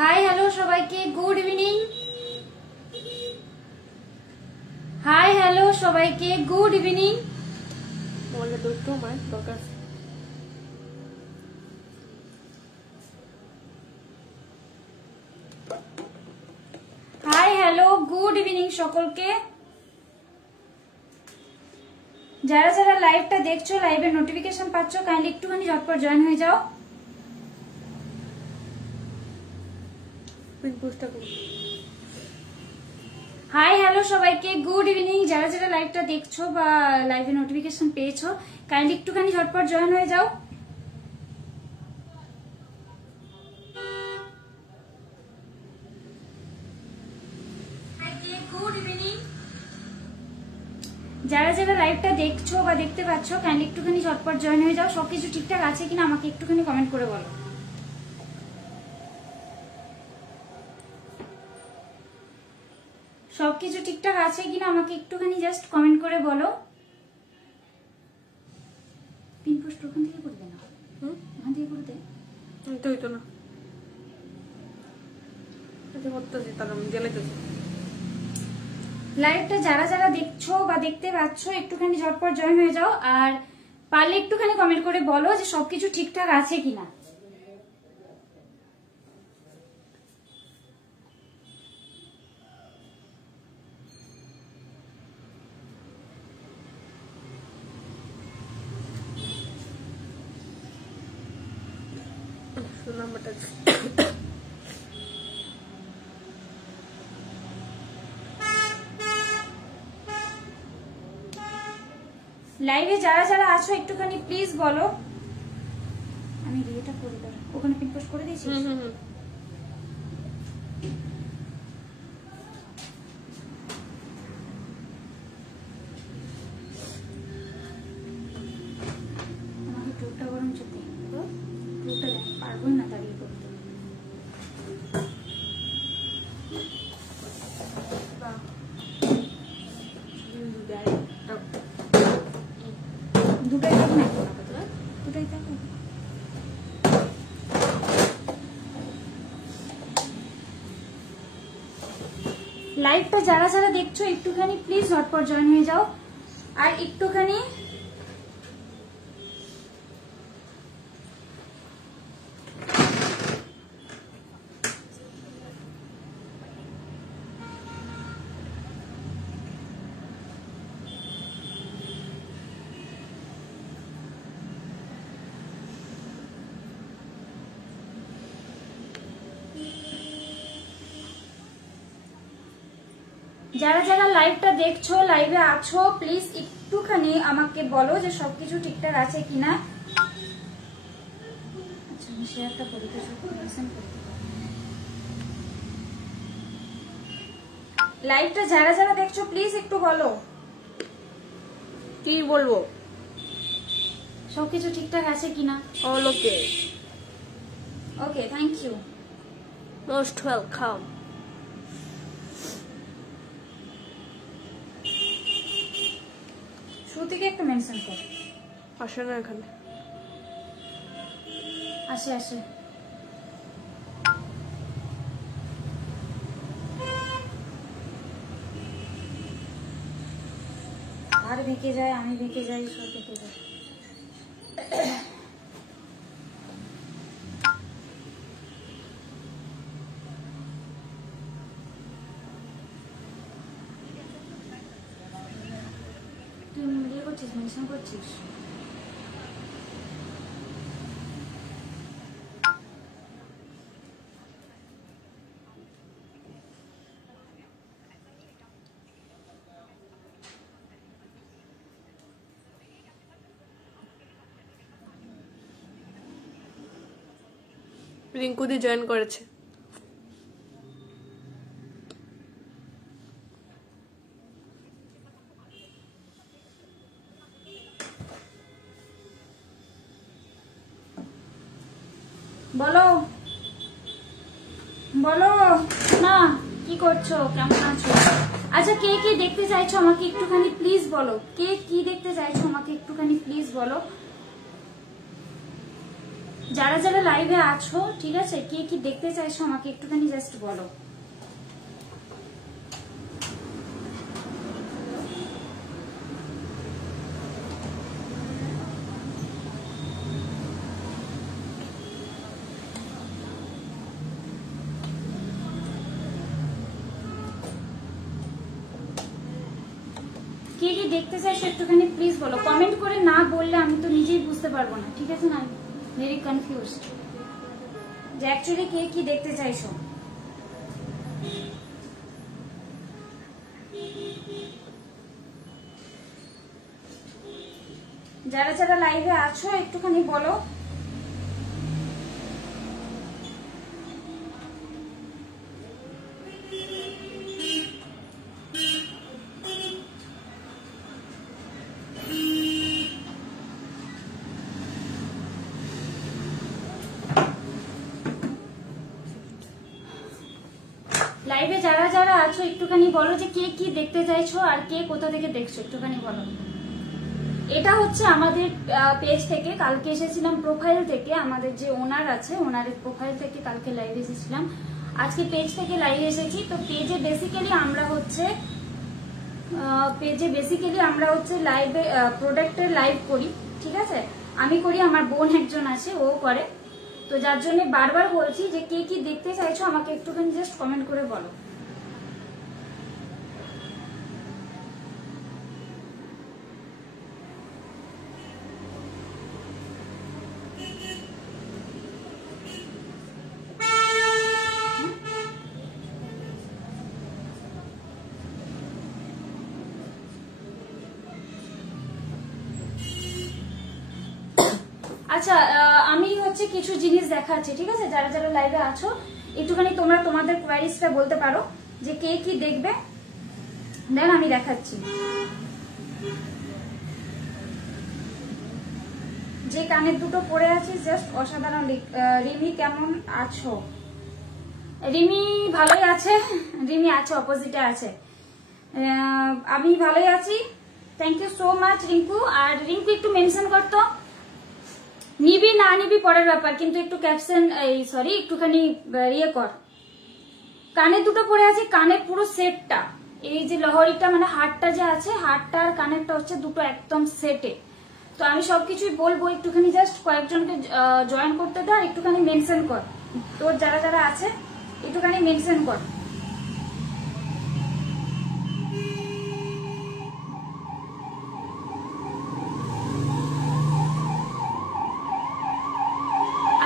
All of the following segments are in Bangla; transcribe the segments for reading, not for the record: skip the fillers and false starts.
হাই হ্যালো সবাইকে গুড ইভিনিং। হাই হ্যালো সবাইকে গুড ইভিনিং। বলে দুটো মাই দরকার। হাই হ্যালো গুড ইভিনিং সকলকে। যারা যারা লাইভটা দেখছো, লাইভের নোটিফিকেশন পাচ্ছ, কাইন্ডলি একটুখানি ঝটপট জয়েন হয়ে যাও। হাই হ্যালো সবাইকে গুড ইভিনিং। যারা যারা লাইভটা দেখছো বা লাইভে নোটিফিকেশন পেয়েছো, কাইন্ডলি একটুখানি ঝটপট জয়েন হয়ে যাও। Good evening. যারা যারা লাইভটা দেখছো বা দেখতে পাচ্ছ, কাইন্ডলি একটুখানি ঝটপট জয়েন হয়ে যাও। সবকিছু ঠিকঠাক আছে কিনা আমাকে একটুখানি কমেন্ট করে বলো। সবকিছু ঠিকঠাক আছে কিনা আমাকে একটুখানি জাস্ট কমেন্ট করে বলো। পিন পোস্ট ওখান থেকে করে দে না, ওখান থেকে করে দে। তো হইতো না, লাইভটা যারা যারা দেখছো বা দেখতে পাচ্ছ, একটুখানি ঝটপট জয়েন হয়ে যাও। আর পারলে একটুখানি কমেন্ট করে বলো যে সবকিছু ঠিকঠাক আছে কিনা। লাইভে যারা যারা আছো একটুখানি প্লিজ বলো। আমি রিয়েটা করে দাও, ওখানে পিন পোস্ট করে দিয়েছি। আমাকে টুকটা গরম চোখে টুকটা দেখ, পারবো না দাঁড়িয়ে করতে। দুটাই থাক না, দুটাই থাক। লাইভটা যারা যারা দেখছো একটুখানি প্লিজ ঝটপট জয়েন হয়ে যাও। আর একটুখানি যারা যারা লাইভটা দেখছো, লাইভে আছো, প্লিজ একটুখানি আমাকে বলো যে সবকিছু ঠিকঠাক আছে কিনা। আচ্ছা আমি শেয়ারটা করে দিচ্ছি। লাইভটা যারা যারা দেখছো প্লিজ একটু বলো। কি বলবো? সবকিছু ঠিকঠাক আছে কিনা। All okay. Okay, thank you. Most welcome. শ্রুতিকে একটু মেনশন কর। আসে না এখানে। আসে আসে। আর বেঁকে যায়, আমি বেঁকে যাই, সব বেঁকে যায়। তুই ইয়ে করছিস, মেনশন করছিস। রিঙ্কুদি জয়েন করেছে। বলো বলো না, কি করছো, কেমন আছো? আচ্ছা কে কি দেখতে চাইছো আমাকে একটুখানি প্লিজ বলো। কে কি দেখতে চাইছো আমাকে একটুখানি প্লিজ বলো। যারা যারা লাইভে আছো ঠিক আছে, কে কি দেখতে চাইছো আমাকে একটুখানি জাস্ট বলো। কে কি দেখতে চাইছো একটুখানি প্লিজ বলো। কমেন্ট করে না বললে আমি তো নিজেই বুঝতে পারবো না, ঠিক আছে না, ভেরি কনফিউজড যে অ্যাকচুয়ালি কে কি দেখতে চাইছো। যারা যারা লাইভে আছো একটুখানি বলো। লাইভে যারা যারা আছো একটুখানি বলো যে কে কি দেখতে চাইছো আর কে কোথা থেকে দেখছো একটুখানি বলো। এটা হচ্ছে আমাদের পেজ থেকে, কালকে এসেছিলাম প্রোফাইল থেকে, আমাদের যে ওনার আছে ওনারের প্রোফাইল থেকে কালকে লাইভ এসেছিলাম, আজকে পেজ থেকে লাইভ এসেছি। তো পেজে বেসিক্যালি আমরা হচ্ছে লাইভে প্রোডাক্টের লাইভ করি, ঠিক আছে। আমি করি, আমার বোন একজন আছে ও করে। তো যার জন্য বারবার বলছি যে কে কি দেখতে চাইছো আমাকে একটুখানি জাস্ট কমেন্ট করে বলো। আচ্ছা, আমি হচ্ছে কিছু জিনিস দেখাচ্ছি, ঠিক আছে। যারা যারা লাইভে আছো একটুখানি তোমরা তোমাদের কোয়ারিজটা বলতে পারো যে কে কি দেখবে, দেন আমি দেখাচ্ছি। যে কানের দুটো পরে আছি জাস্ট অসাধারণ। রিমি কেমন আছো? রিমি ভালোই আছে, রিমি আছে অপোজিটে আছে। আমি ভালোই আছি, thank you so much Rinku. আর রিঙ্কু একটু মেনশন করতো, নিবি না নিবি পরের ব্যাপার, কিন্তু একটু ক্যাপশন সরি একটুখানি ইয়ে কর। কানে দুটো পরে আছে, কানের পুরো সেটটা, এই যে লহরিটা মানে হারটা যে আছে, হারটা আর কানেরটা হচ্ছে দুটো একদম সেটে। তো আমি সবকিছুই বলবো, একটুখানি জাস্ট কয়েকজনকে জয়েন করতে দে আর একটুখানি মেনশন কর, তোর যারা যারা আছে একটুখানি মেনশন কর।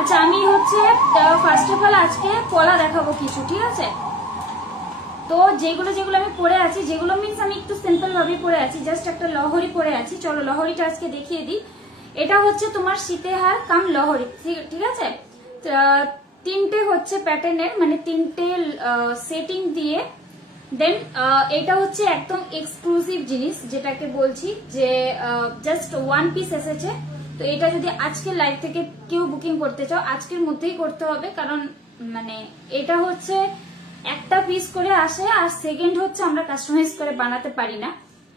আচ্ছা, আমি হচ্ছে ফার্স্ট অফ অল আজকে পলা দেখাবো কিছু, ঠিক আছে। তো যেগুলো যেগুলো আমি পরে আছি, যেগুলো মিনস আমি একটু সিম্পল ভাবে পরে আছি, জাস্ট একটা লহরি পরে আছি। চলো লহরিটা আজকে দেখিয়ে দিই। এটা হচ্ছে তোমার শীতেহার কাম লহরি, ঠিক আছে। তিনটে হচ্ছে প্যাটার্নের, মানে তিনটে সেটিং দিয়ে। দেন এটা হচ্ছে একদম এক্সক্লুসিভ জিনিস, যেটাকে বলছি যে জাস্ট ওয়ান পিস এসেছে। তো এটা যদি আজকের লাইভ থেকে কেউ বুকিং করতে চাও, আজকের মধ্যেই করতে হবে, কারণ মানে এটা হচ্ছে একটা পিস করে আসে, আর সেকেন্ড হচ্ছে আমরা কাস্টমাইজ করে বানাতে পারি না,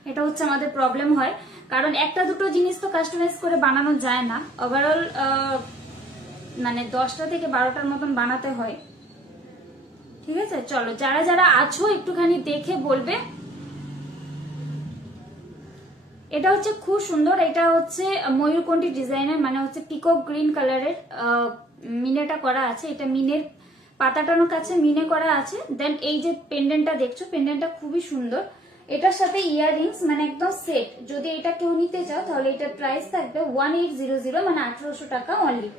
এটা হচ্ছে আমাদের প্রবলেম হয়। কারণ একটা দুটো জিনিস তো কাস্টমাইজ করে বানানো যায় না, ওভারঅল মানে 10টা থেকে 12টার মতন বানাতে হয়, ঠিক আছে। চলো যারা যারা আছো একটুখানি দেখে বলবে। এটা হচ্ছে খুব সুন্দর, এটা হচ্ছে ময়ূরকণ্ঠী ডিজাইনের, মানে হচ্ছে পিকক গ্রিন কালারের মিনেটা করা আছে। এটা মিনের পাতাটানোর কাছে মিনে করা আছে। দেন এই যে পেন্ডেন্টটা দেখছো, পেন্ডেন্টটা খুবই সুন্দর। এটার সাথে ইয়াররিংস মানে একদম সেট। যদি এটা কেউ নিতে চাও তাহলে এটার প্রাইস থাকবে 1800, মানে 1800 টাকা অনলি।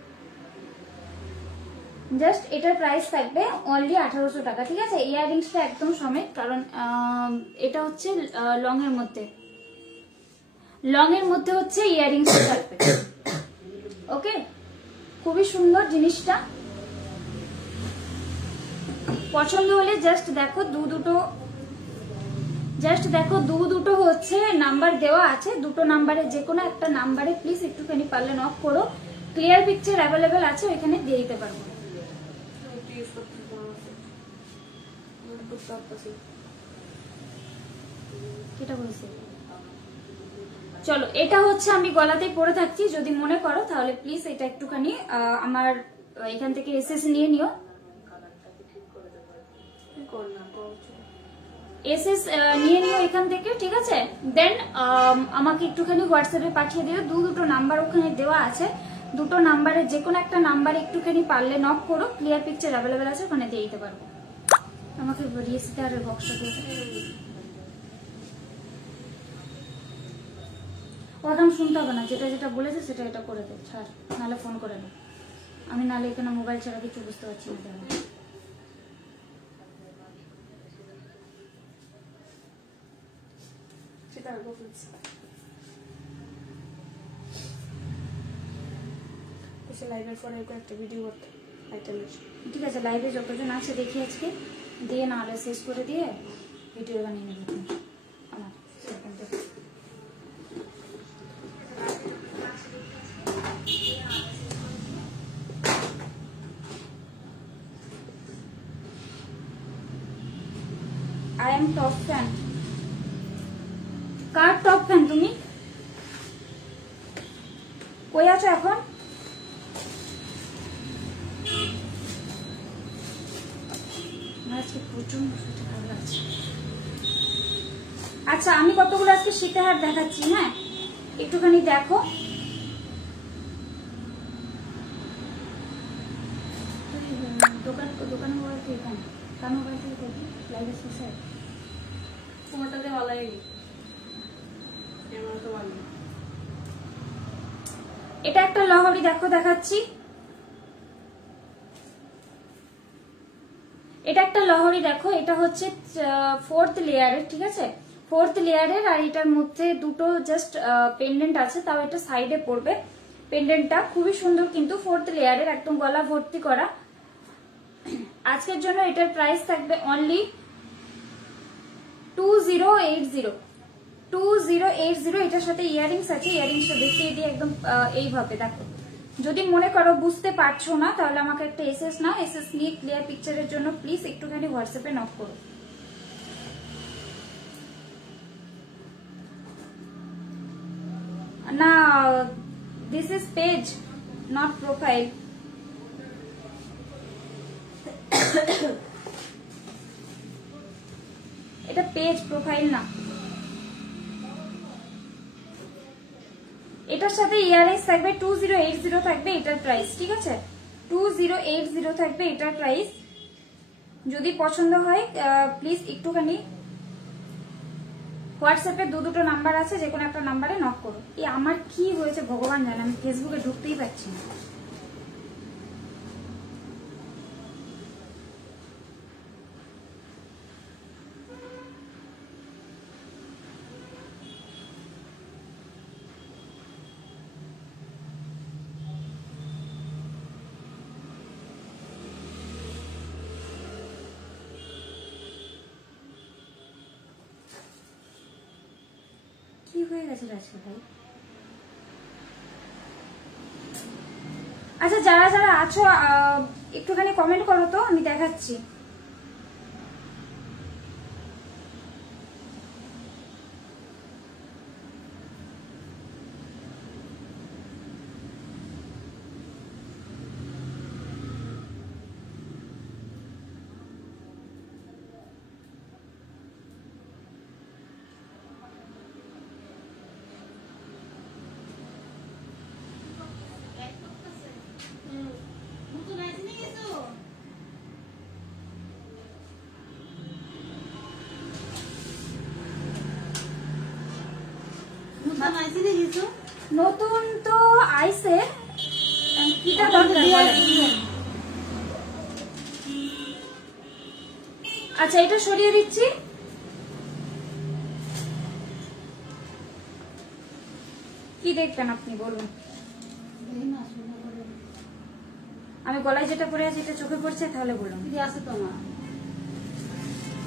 জাস্ট এটার প্রাইস থাকবে অনলি 1800 টাকা, ঠিক আছে। ইয়াররিংসটা একদম সমেত, কারণ এটা হচ্ছে লং এর মধ্যে হচ্ছে ইয়াররিংস থাকবে। ওকে, খুবই সুন্দর জিনিসটা। পছন্দ হলে জাস্ট দেখো দু দুটো হচ্ছে নাম্বার দেওয়া আছে, দুটো নাম্বারে যে কোনো একটা নাম্বারে প্লিজ একটুখানি পারলে নক করো। ক্লিয়ার পিকচার অ্যাভেলেবেল আছে, ওইখানে দিয়ে দিতে পারবো। কেটা বলছে চলো, এটা হচ্ছে আমি গলাতেই পরে থাকছি, যদি মনে করো তাহলে প্লিজ এটা একটুখানি আমার এখান থেকে এসএস নিয়ে নিও। এসএস নিয়ে নিও এখান থেকে, ঠিক আছে? দেন আমাকে একটুখানি হোয়াটসঅ্যাপে পাঠিয়ে দিও। দুটো নাম্বার ওখানে দেওয়া আছে, দুটো নাম্বারে যে কোনো একটা নাম্বারে একটুখানি পারলে নক করো, ক্লিয়ার পিকচার অ্যাভেলেবেল আছে, ওখানে দিয়ে দিতে পারবো। আমাকে রিস্টারের বক্সটা দিয়ে প্রথম শুনতে হবে না, যেটা যেটা বলেছে সেটা এটা করে দে, ছাড়, নাহলে ফোন করে নে। আমি নাহলে এখানে মোবাইল ছাড়া কিছু বুঝতে পারছি না। লাইভের পরে একটা ভিডিও করতে ঠিক আছে, লাইভে যতজন আছে দেখি আজকে, দিয়ে নাহলে শেষ করে দিয়ে ভিডিও বানিয়ে নেব আমার। I am top fan. Car top fan তুমি? কই আছো এখন? আজকে প্রচন্ড ভালো লাগছে। আচ্ছা, আমি কতগুলো আজকে শীতের হার দেখাচ্ছি, হ্যাঁ একটুখানি দেখো। দোকান মোবাইল থেকে এখানে কার মোবাইল থেকে দেখি লাইভে শেষে তোমারটাতে ভালো লাগে। এটা একটা লহরি দেখো, দেখাচ্ছি। এটা একটা লহরি দেখো, এটা হচ্ছে 4th লেয়ারের, ঠিক আছে? 4th লেয়ারের, আর এটার মধ্যে দুটো জাস্ট পেন্ডেন্ট আছে, তাও এটা সাইডে পড়বে। পেন্ডেন্টটা খুবই সুন্দর, কিন্তু 4th লেয়ারের, একদম গলা ভর্তি করা। আজকের জন্য এটার প্রাইস থাকবে অনলি 2080। 2080। এটার সাথে ইয়ারিংস আছে, ইয়ারিংসটা দেখিয়ে দিই একদম এইভাবে দেখো। যদি মনে করো বুঝতে পারছো না তাহলে আমাকে একটা এসএস নাও, এসএস নিয়ে ক্লিয়ার পিকচারের জন্য প্লিজ একটুখানি হোয়াটসঅ্যাপে নক করো। না, this is page not profile. এটা পেজ, প্রোফাইল না। এটার সাথে ইয়াররিংস থাকবে 2080 থাকবে এটার প্রাইস, ঠিক আছে? 2080 থাকবে এটার প্রাইস। যদি পছন্দ হয় প্লিজ একটুখানি হোয়াটসঅ্যাপে দুটো নাম্বার আছে, যে কোনো একটা নাম্বারে নক করো। এই আমার কি হয়েছে ভগবান জানে, আমি ফেসবুকে ঢুকতেই পারছি না। কি হয়ে গেছে আজকে ভাই? আচ্ছা, যারা যারা আছো একটুখানি কমেন্ট করো তো, আমি দেখাচ্ছি। নতুন তো আইসে, কিটা দরকার? আচ্ছা, এটা সরিয়ে দিচ্ছি। কি দেখবেন আপনি বলুন? আমি গলায় যেটা পরে আছি এটা চোখে পড়ছে, তাহলে বলুন। আছে তো না,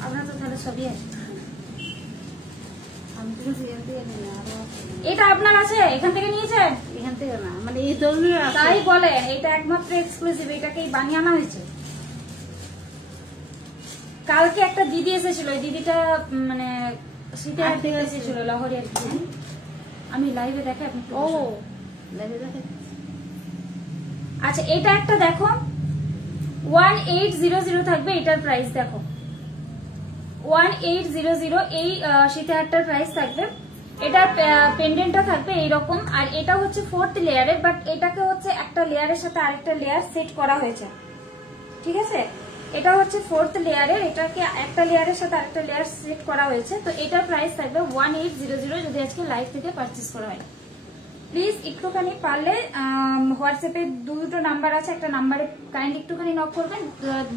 আপনার তো তাহলে সবই আছে। এটা আপনার আছে, এখান থেকে নিয়েছেন? এখান থেকে না, মানে এই ধরনের তাই বলে, এটা একমাত্র এক্সক্লুসিভ, এটাকেই বানিয়ে আনা হয়েছে। কালকে একটা দিদি এসেছিল, ওই দিদিটা মানে শীতে এসেছিল লহরি আর কি। আমি লাইভে দেখাই, আপনি ও লাইভে দেখাই। আচ্ছা এটা একটা দেখো 1800 থাকবে, এটার প্রাইস দেখো 1800। এই সীতাহারটার প্রাইস থাকবে, এটার পেন্ডেন্টটা থাকবে এইরকম। আর এটা হচ্ছে 4th লেয়ারের, বাট এটাকে হচ্ছে একটা লেয়ারের সাথে আরেকটা লেয়ার সেট করা হয়েছে, ঠিক আছে। এটা হচ্ছে 4th লেয়ারের, এটাকে একটা লেয়ারের সাথে আরেকটা লেয়ার সেট করা হয়েছে। তো এটার প্রাইস থাকবে 1800 যদি আজকে লাইভ থেকে পারচেজ করা হয়। প্লিজ একটুখানি পারলে হোয়াটসঅ্যাপে দুটো নাম্বার আছে, একটা নাম্বারে কাইন্ডলি একটুখানি নক করবেন।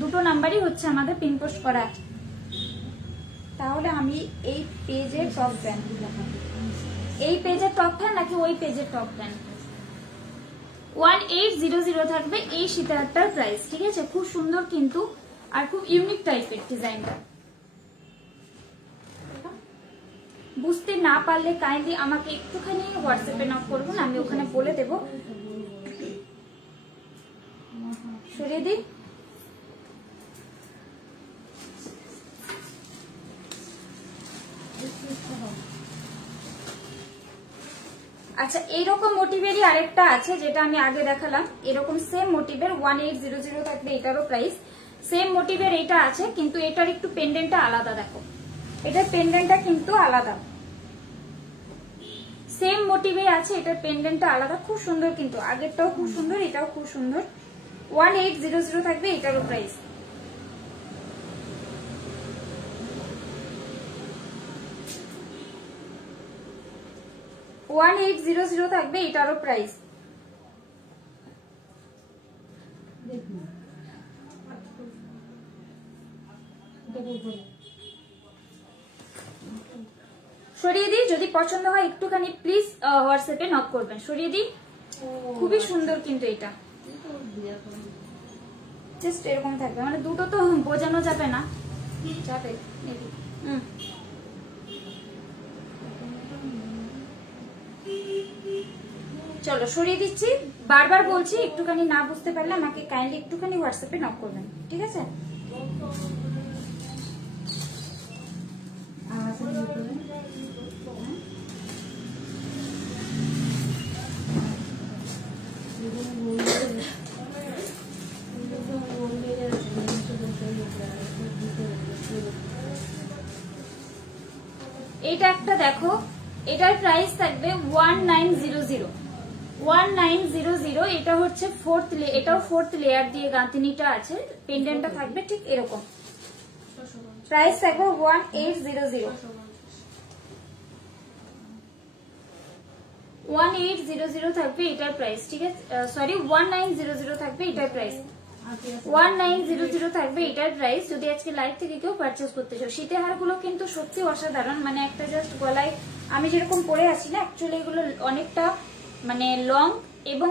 দুটো নাম্বারই হচ্ছে আমাদের পিন পোস্ট করা আছে। তাহলে আমি এই পেজের টপ ফ্যান, এই পেজের টপ ফ্যান নাকি ওই পেজের টপ ফ্যান? 1800 থাকবে এই সীতাহারটার প্রাইস, ঠিক আছে। খুব সুন্দর কিন্তু, আর খুব ইউনিক টাইপের ডিজাইনটা। বুঝতে না পারলে কাইন্ডলি আমাকে একটুখানি হোয়াটসঅ্যাপে নক করবেন, আমি ওখানে বলে দেব। সরিয়ে দিই। আচ্ছা এইরকম মোটিভেরই আরেকটা আছে, যেটা আমি আগে দেখালাম। এরকম সেম মোটিভের 1800 থাকবে, এটারও প্রাইস সেম মোটিভের এটা আছে, কিন্তু এটার একটু পেন্ডেন্টটা আলাদা। দেখো এটার পেন্ডেন্টটা কিন্তু আলাদা, সেম মোটিভে আছে, এটার পেন্ডেন্টটা আলাদা। খুব সুন্দর কিন্তু, আগেরটাও খুব সুন্দর, এটাও খুব সুন্দর। 1800 থাকবে, এটারও প্রাইস। থাকবে, এটারও প্রাইস। সরিয়ে দিই, যদি পছন্দ হয় একটুখানি প্লিজ হোয়াটসঅ্যাপে নক করবেন। সরিয়ে দিই, খুবই সুন্দর কিন্তু এটা জাস্ট এরকম থাকবে, মানে দুটো তো বোঝানো যাবে না, যাবে মেবি। চলো সরিয়ে দিচ্ছি, বারবার বলছি, একটুখানি না বুঝতে পারলে আমাকে কাইন্ডলি একটুখানি হোয়াটসঅ্যাপে নক করবেন, ঠিক আছে। এটা একটা দেখো, এটার প্রাইস থাকবে 1900। এটা হচ্ছে 4th, এটাও 4th লেয়ার দিয়ে গাঁথনিটা আছে, পেন্ডেন্টটা থাকবে ঠিক এরকম। প্রাইস থাকবে 1800। 1800 থাকবে এটার প্রাইস, ঠিক আছে। সরি 1900 থাকবে এটার প্রাইস। 1900 থাকবে এটার প্রাইস। যদি আজকে লাইভ থেকে কেউ পারচেজ করতে চাও, শীতের হারগুলো কিন্তু সত্যি অসাধারণ, মানে একটা জাস্ট গলায় আমি যেরকম পরে আছি না, অ্যাকচুয়ালি এগুলো অনেকটা মানে লং এবং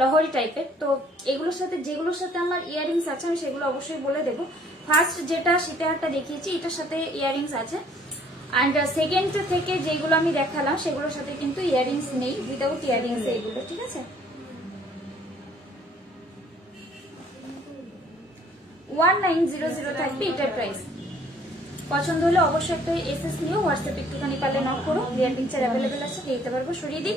লহরি টাইপের। তো এগুলোর সাথে যেগুলোর সাথে আমার ইয়ারিংস আছে আমি সেগুলো অবশ্যই বলে দেবো। ফার্স্ট যেটা শীতের হারটা দেখিয়েছি এটার সাথে ইয়ারিংস আছে, অ্যান্ড সেকেন্ড থেকে যেগুলো আমি দেখালাম সেগুলোর সাথে কিন্তু ইয়ারিংস নেই, উইদাউট ইয়ারিংস এইগুলো, ঠিক আছে। 1900 থাকবে এটার প্রাইস। পছন্দ হলে অবশ্যই একটা এসএস নিও, হোয়াটসঅ্যাপ একটুখানি পারলে নক করো, রিয়ার পিকচার অ্যাভেলেবেল আছে, দিতে পারবো। সরিয়ে দিই।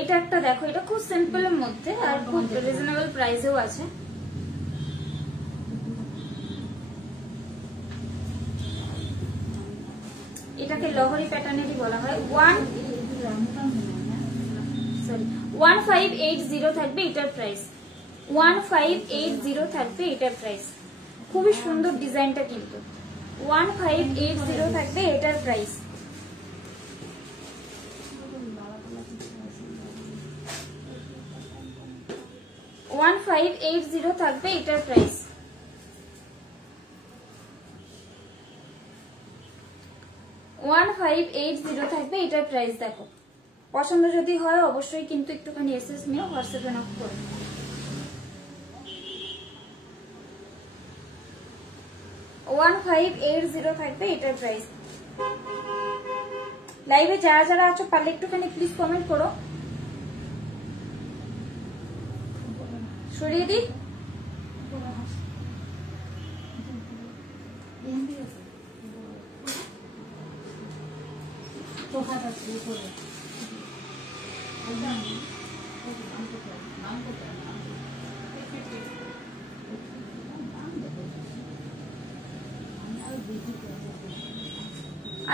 এটা একটা দেখো, এটা খুব সিম্পলের মধ্যে আর খুব রিজনেবল প্রাইসেও আছে। এটাকে লহরি প্যাটার্নেরই বলা হয়। 1580 থাকবে এটার প্রাইস। 1580 থাকবে এটার প্রাইস। খুবই সুন্দর ডিজাইনটা কিন্তু। 1580 থাকবে এটার প্রাইস। থাকবে এটার প্রাইস। 1580 থাকবে এটার প্রাইস। দেখো পছন্দ যদি হয় অবশ্যই কিন্তু একটুখানি এসএস নিও, হোয়াটসঅ্যাপে নক করো। 1580 থাকবে এটার প্রাইস। লাইভে যারা যারা আছো পারলে একটুখানি প্লিজ কমেন্ট করো। সরিয়ে দিই।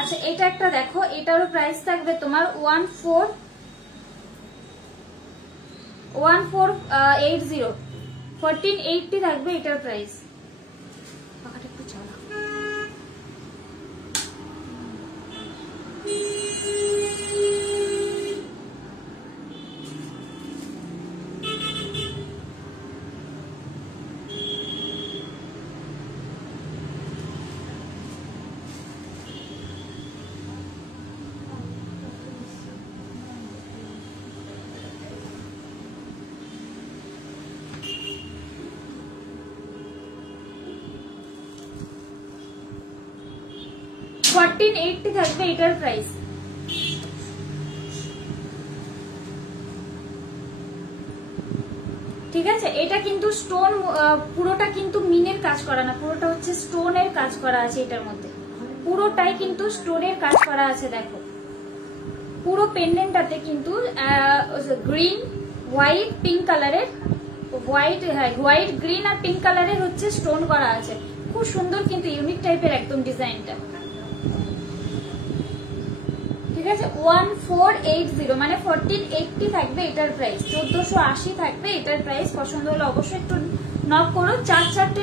আচ্ছা এটা একটা দেখো, এটারও প্রাইস থাকবে তোমার 1480 1480 থাকবে এটার প্রাইস। পাখাটা একটু চালা। $1480 থাকবে এটার প্রাইস। ঠিক আছে, এটা কিন্তু স্টোন, পুরোটা কিন্তু মিনের কাজ করা না, পুরোটা হচ্ছে স্টোনের কাজ করা আছে এটার মধ্যে, পুরোটাই কিন্তু স্টোনের কাজ করা আছে। দেখো পুরো পেন্ডেন্টটাতে কিন্তু গ্রিন, হোয়াইট, পিঙ্ক কালারের, হোয়াইট, গ্রিন আর পিঙ্ক কালারের হচ্ছে স্টোন করা আছে। খুব সুন্দর কিন্তু ইউনিক টাইপের একদম ডিজাইনটা। ঠিক আছে, 1480 মানে 1480 থাকবে এটার প্রাইস। 1480 থাকবে এটার প্রাইস। পছন্দ হলে অবশ্যই একটু নক করো। 4-4টে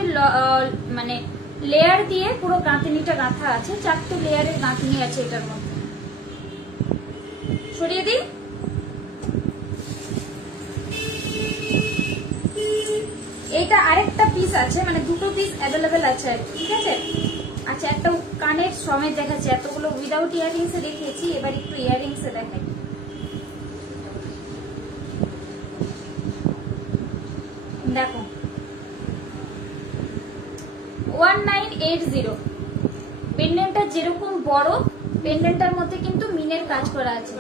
মানে লেয়ার দিয়ে পুরো গাঁথনিটা গাঁথা আছে, 4টে লেয়ারের গাঁথনি আছে এটার মধ্যে। সরিয়ে দিই। এইটা আরেকটা পিস আছে, মানে দুটো পিস অ্যাভেলেবেল আছে আর কি। ঠিক আছে, আচ্ছা একটা কানের সমেত দেখাচ্ছি, এতগুলো উইদাউট ইয়াররিংস এ দেখিয়েছি, এবার একটু ইয়াররিংস এ দেখাই। দেখো 1980 পেন্ডেন্টটা যেরকম বড়, পেন্ডেন্টটার মধ্যে কিন্তু মিনের কাজ করা আছে।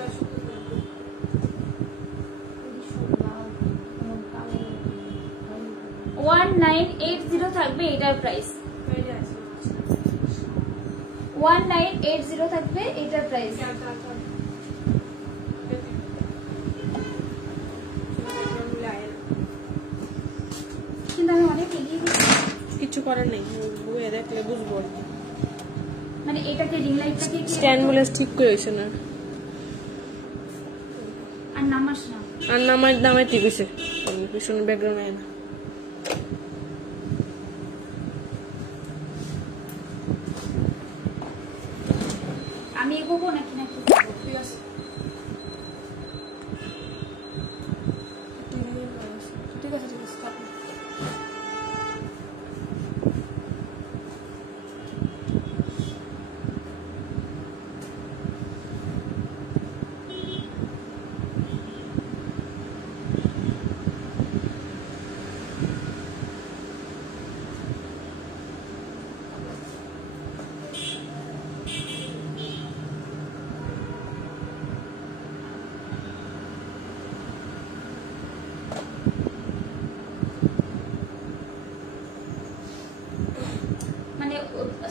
$1980 থাকবে এটার প্রাইস। 1980 থাকবে এটার প্রাইস। কিন্তু আমি অনেক এগিয়ে দিচ্ছি, কিছু করার নেই, বইয়ে দেখলে বুঝবো। মানে এটাকে রিং লাইটটাকে স্ট্যান্ড বলে ঠিক করে হয়েছে না, আর নামাস না, আর নামায় ঠিক হয়েছে, পিছনে ব্যাকগ্রাউন্ড আয় না। আমি এগোবো নাকি নাকি ঠিক আছে, ঠিক আছে, ঠিক আছে।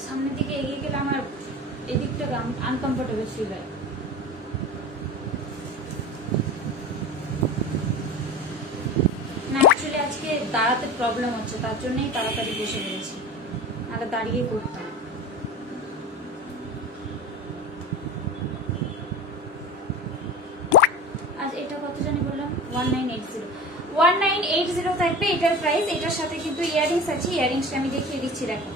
সামনের দিকে এগিয়ে গেলে আমার এদিকটা আনকমফোর্টেবল ফিল হয়। না অ্যাকচুয়ালি আজকে দাঁড়াতে প্রবলেম হচ্ছে, তার জন্যই তাড়াতাড়ি বসে পড়েছি, আর দাঁড়িয়ে করতাম। আজ এটা কত জানি বললাম, 1980 থাকবে এটার প্রাইস। এটার সাথে কিন্তু ইয়াররিংস আছে, ইয়াররিংসটা আমি দেখিয়ে দিচ্ছি। দেখো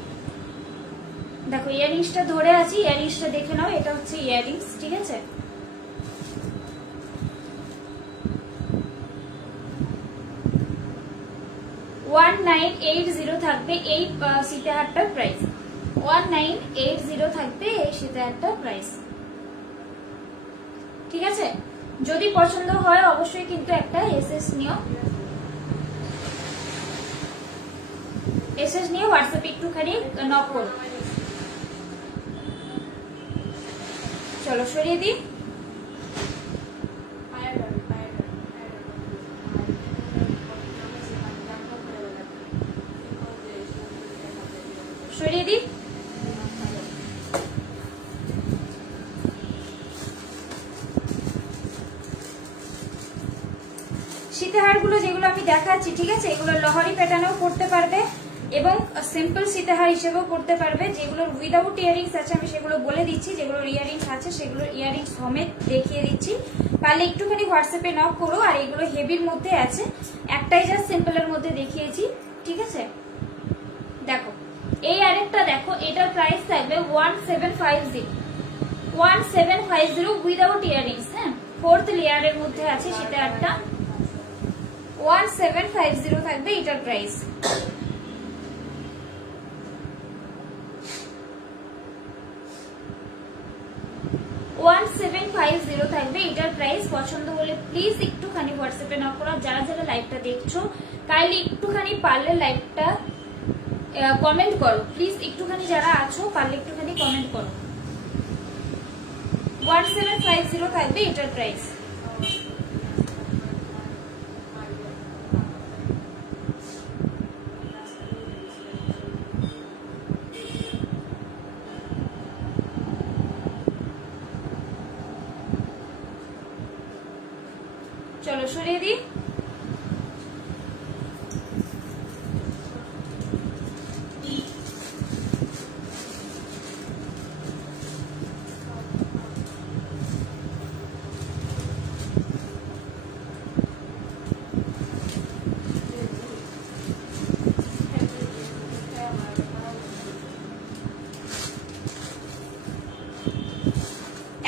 দেখো ইয়াররিংসটা ধরে আছি, ইয়াররিংসটা দেখে নাও। এটা হচ্ছে ইয়াররিংস, ঠিক আছে। $1980 থাকবে এই সীতাহারটার প্রাইস। 1980 থাকবে এই সীতাহারটার প্রাইস, ঠিক আছে। যদি পছন্দ হয় অবশ্যই কিন্তু একটা এসএস নিও, এসএস নিয়ে হোয়াটসঅ্যাপে একটুখানি নক করো। চলো সরিয়ে দিই। সীতাহার গুলো যেগুলো আমি দেখাচ্ছি, ঠিক আছে, এগুলো লহরি প্যাটার্নেও পড়তে পারবে এবং সিম্পল সীতাহার হিসেবেও পড়তে পারবে। যেগুলোর উইদাউট ইয়ারিংস আছে আমি সেগুলো বলে দিচ্ছি, যেগুলোর ইয়ারিংস আছে সেগুলোর ইয়ারিংস সমেত দেখিয়ে দিচ্ছি। পারলে একটুখানি হোয়াটসঅ্যাপে নক করো। আর এগুলো হেভির মধ্যে আছে, একটাই জাস্ট সিম্পলের মধ্যে দেখিয়েছি, ঠিক আছে। দেখো এই আরেকটা দেখো, এটার প্রাইস থাকবে 1750 উইদাউট ইয়ারিংস। হ্যাঁ, 4th লেয়ারের মধ্যে আছে সীতাহারটা, 1750 থাকবে এটার প্রাইস। থাকবে এটার প্রাইস। পছন্দ হলে প্লিজ একটুখানি হোয়াটসঅ্যাপে নক করো। যারা যারা লাইভটা দেখছো কাইন্ডলি একটুখানি পারলে লাইভটা কমেন্ট করো প্লিজ, একটুখানি যারা আছো পারলে একটুখানি কমেন্ট করো। 1750 থাকবে এটার প্রাইস। চলো সরিয়ে দিই।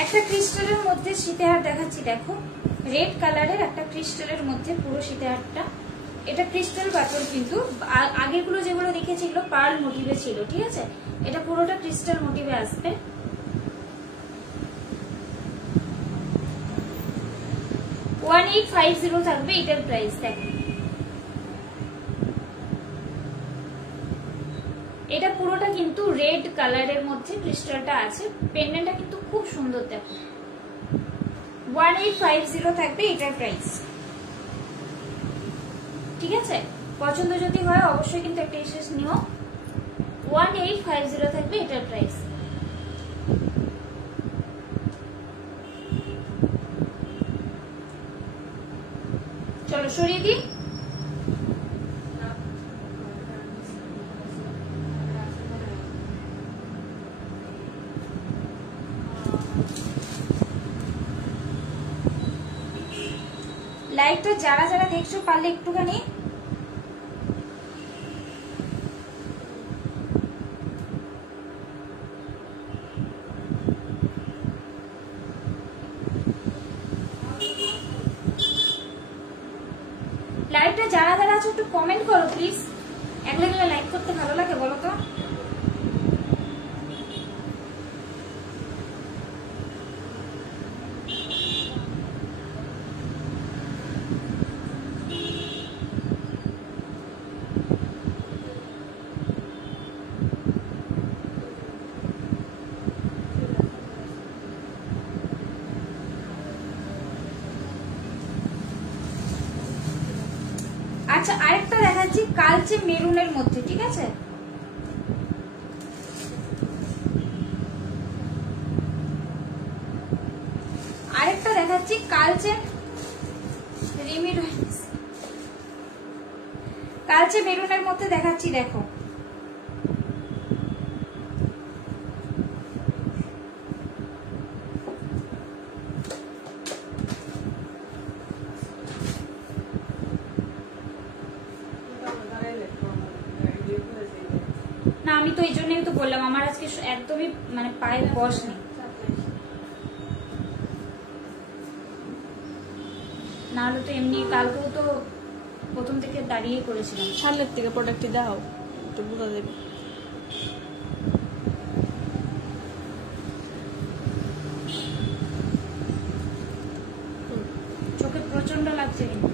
একটা ক্রিস্টালের মধ্যে সীতাহার দেখাচ্ছি, দেখো রেড কালারের একটা ক্রিস্টালের মধ্যে পুরো সীতাহারটা। এটা ক্রিস্টাল পাথর, কিন্তু আগেরগুলো যেগুলো দেখেছি এগুলো পার্ল মোটিভে ছিল, ঠিক আছে। এটা পুরোটা ক্রিস্টাল মোটিভে আসবে। $1850 থাকবে এটার প্রাইস। দেখো এটা পুরোটা কিন্তু রেড কালারের মধ্যে ক্রিস্টালটা আছে। পেন্ডেন্টটা কিন্তু খুব সুন্দর, দেখো 1850 থাকবে এটার প্রাইস, ঠিক আছে। পছন্দ যদি হয় অবশ্যই কিন্তু একটা এসএস নিও। 1850 থাকবে এটার প্রাইস। চলো সরিয়ে দিই। লাইভটা যারা যারা দেখছো পারলে একটুখানি লাইভটা যারা যারা আছো একটু কমেন্ট করো প্লিজ। একলা একলা লাইভ করতে ভালো লাগে বলো তো? আচ্ছা আরেকটা দেখাচ্ছি কালচে মেরুনের মধ্যে, ঠিক আছে। আরেকটা দেখাচ্ছি কালচে কালচে মেরুনের মধ্যে দেখাচ্ছি, দেখো না, আমি তো এই জন্যই তো বললাম আমার আজকে একদমই মানে পায়ে বস নেই, না হলে তো এমনি কালকেও তো প্রথম থেকে দাঁড়িয়ে করেছিলাম। সামনের থেকে প্রোডাক্টটি দাও একটু বোঝা যাবে। চোখে প্রচন্ড লাগছে কিন্তু।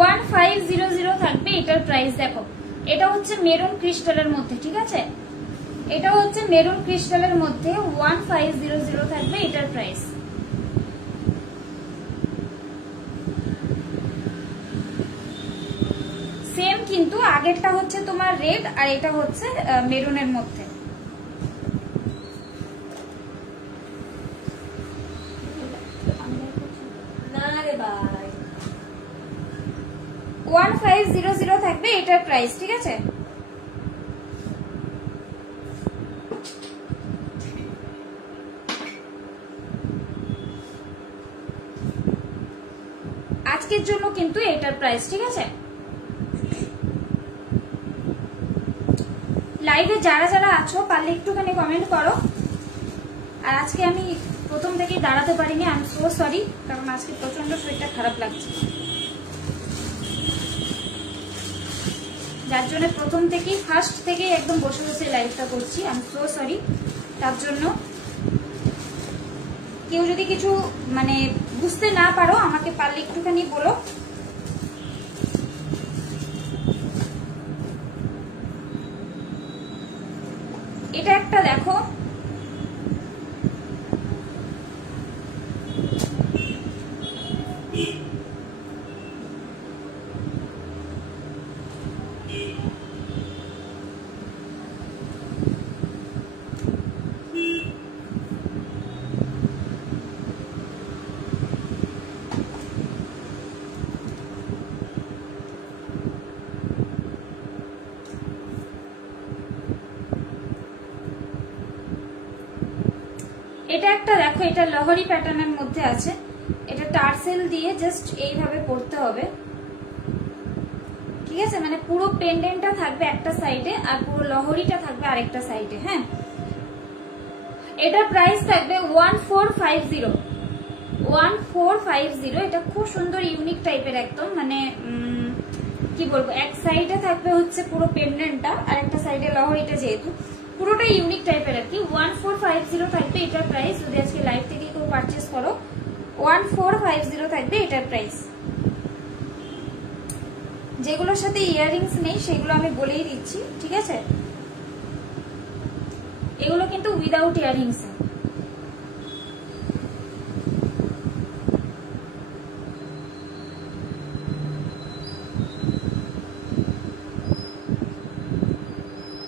$1500 থাকবে এটার প্রাইস। দেখো এটা হচ্ছে মেরুন ক্রিস্টালের মধ্যে, ঠিক আছে। এটা হচ্ছে মেরুন ক্রিস্টালের মধ্যে 1500 থাকবে এটার প্রাইস। সেম কিন্তু আগেরটা হচ্ছে তোমার রেড আর এটা হচ্ছে মেরুনের মধ্যে, বাই। 1500 থাকবে এটার প্রাইস, ঠিক আছে? আজকের জন্য কিন্তু এটার প্রাইস, ঠিক আছে? লাইভে যারা যারা আছো পারলে একটুখানি কমেন্ট করো। আর আজকে আমি প্রথম থেকেই দাঁড়াতে পারিনি, আই এম সো সরি, কারণ আজকে প্রচন্ড শরীরটা খারাপ লাগছে, যার জন্য প্রথম থেকেই ফার্স্ট থেকেই একদম বসে বসে লাইভটা করছি। আই এম সো সরি তার জন্য। কেউ যদি কিছু মানে বুঝতে না পারো আমাকে পারলে একটুখানি বলো। এটা একটা দেখো, এটা একটা দেখো, এটা লহরি প্যাটার্নের মধ্যে আছে। এটা টার্সেল দিয়ে জাস্ট এইভাবে পড়তে হবে, ঠিক আছে? মানে পুরো পেন্ডেন্টটা থাকবে একটা সাইডে আর পুরো লহরিটা থাকবে আরেকটা সাইডে। হ্যাঁ, এটার প্রাইস থাকবে 1450। 1450। এটা খুব সুন্দর ইউনিক টাইপের একদম, মানে কি বলবো, এক সাইডে থাকবে হচ্ছে পুরো পেন্ডেন্টটা আর একটা সাইডে লহরিটা, যেহেতু পুরোটা ইউনিক টাইপের আর কি। 1450 থাকবে এটার প্রাইস। যদি আজকে লাইভ থেকে কেউ পারচেস করো 1450 থাকবে এটার প্রাইস। যেগুলোর সাথে ইয়াররিংস নেই সেগুলো আমি বলেই দিচ্ছি, ঠিক আছে? এগুলো কিন্তু উইদাউট ইয়াররিংস।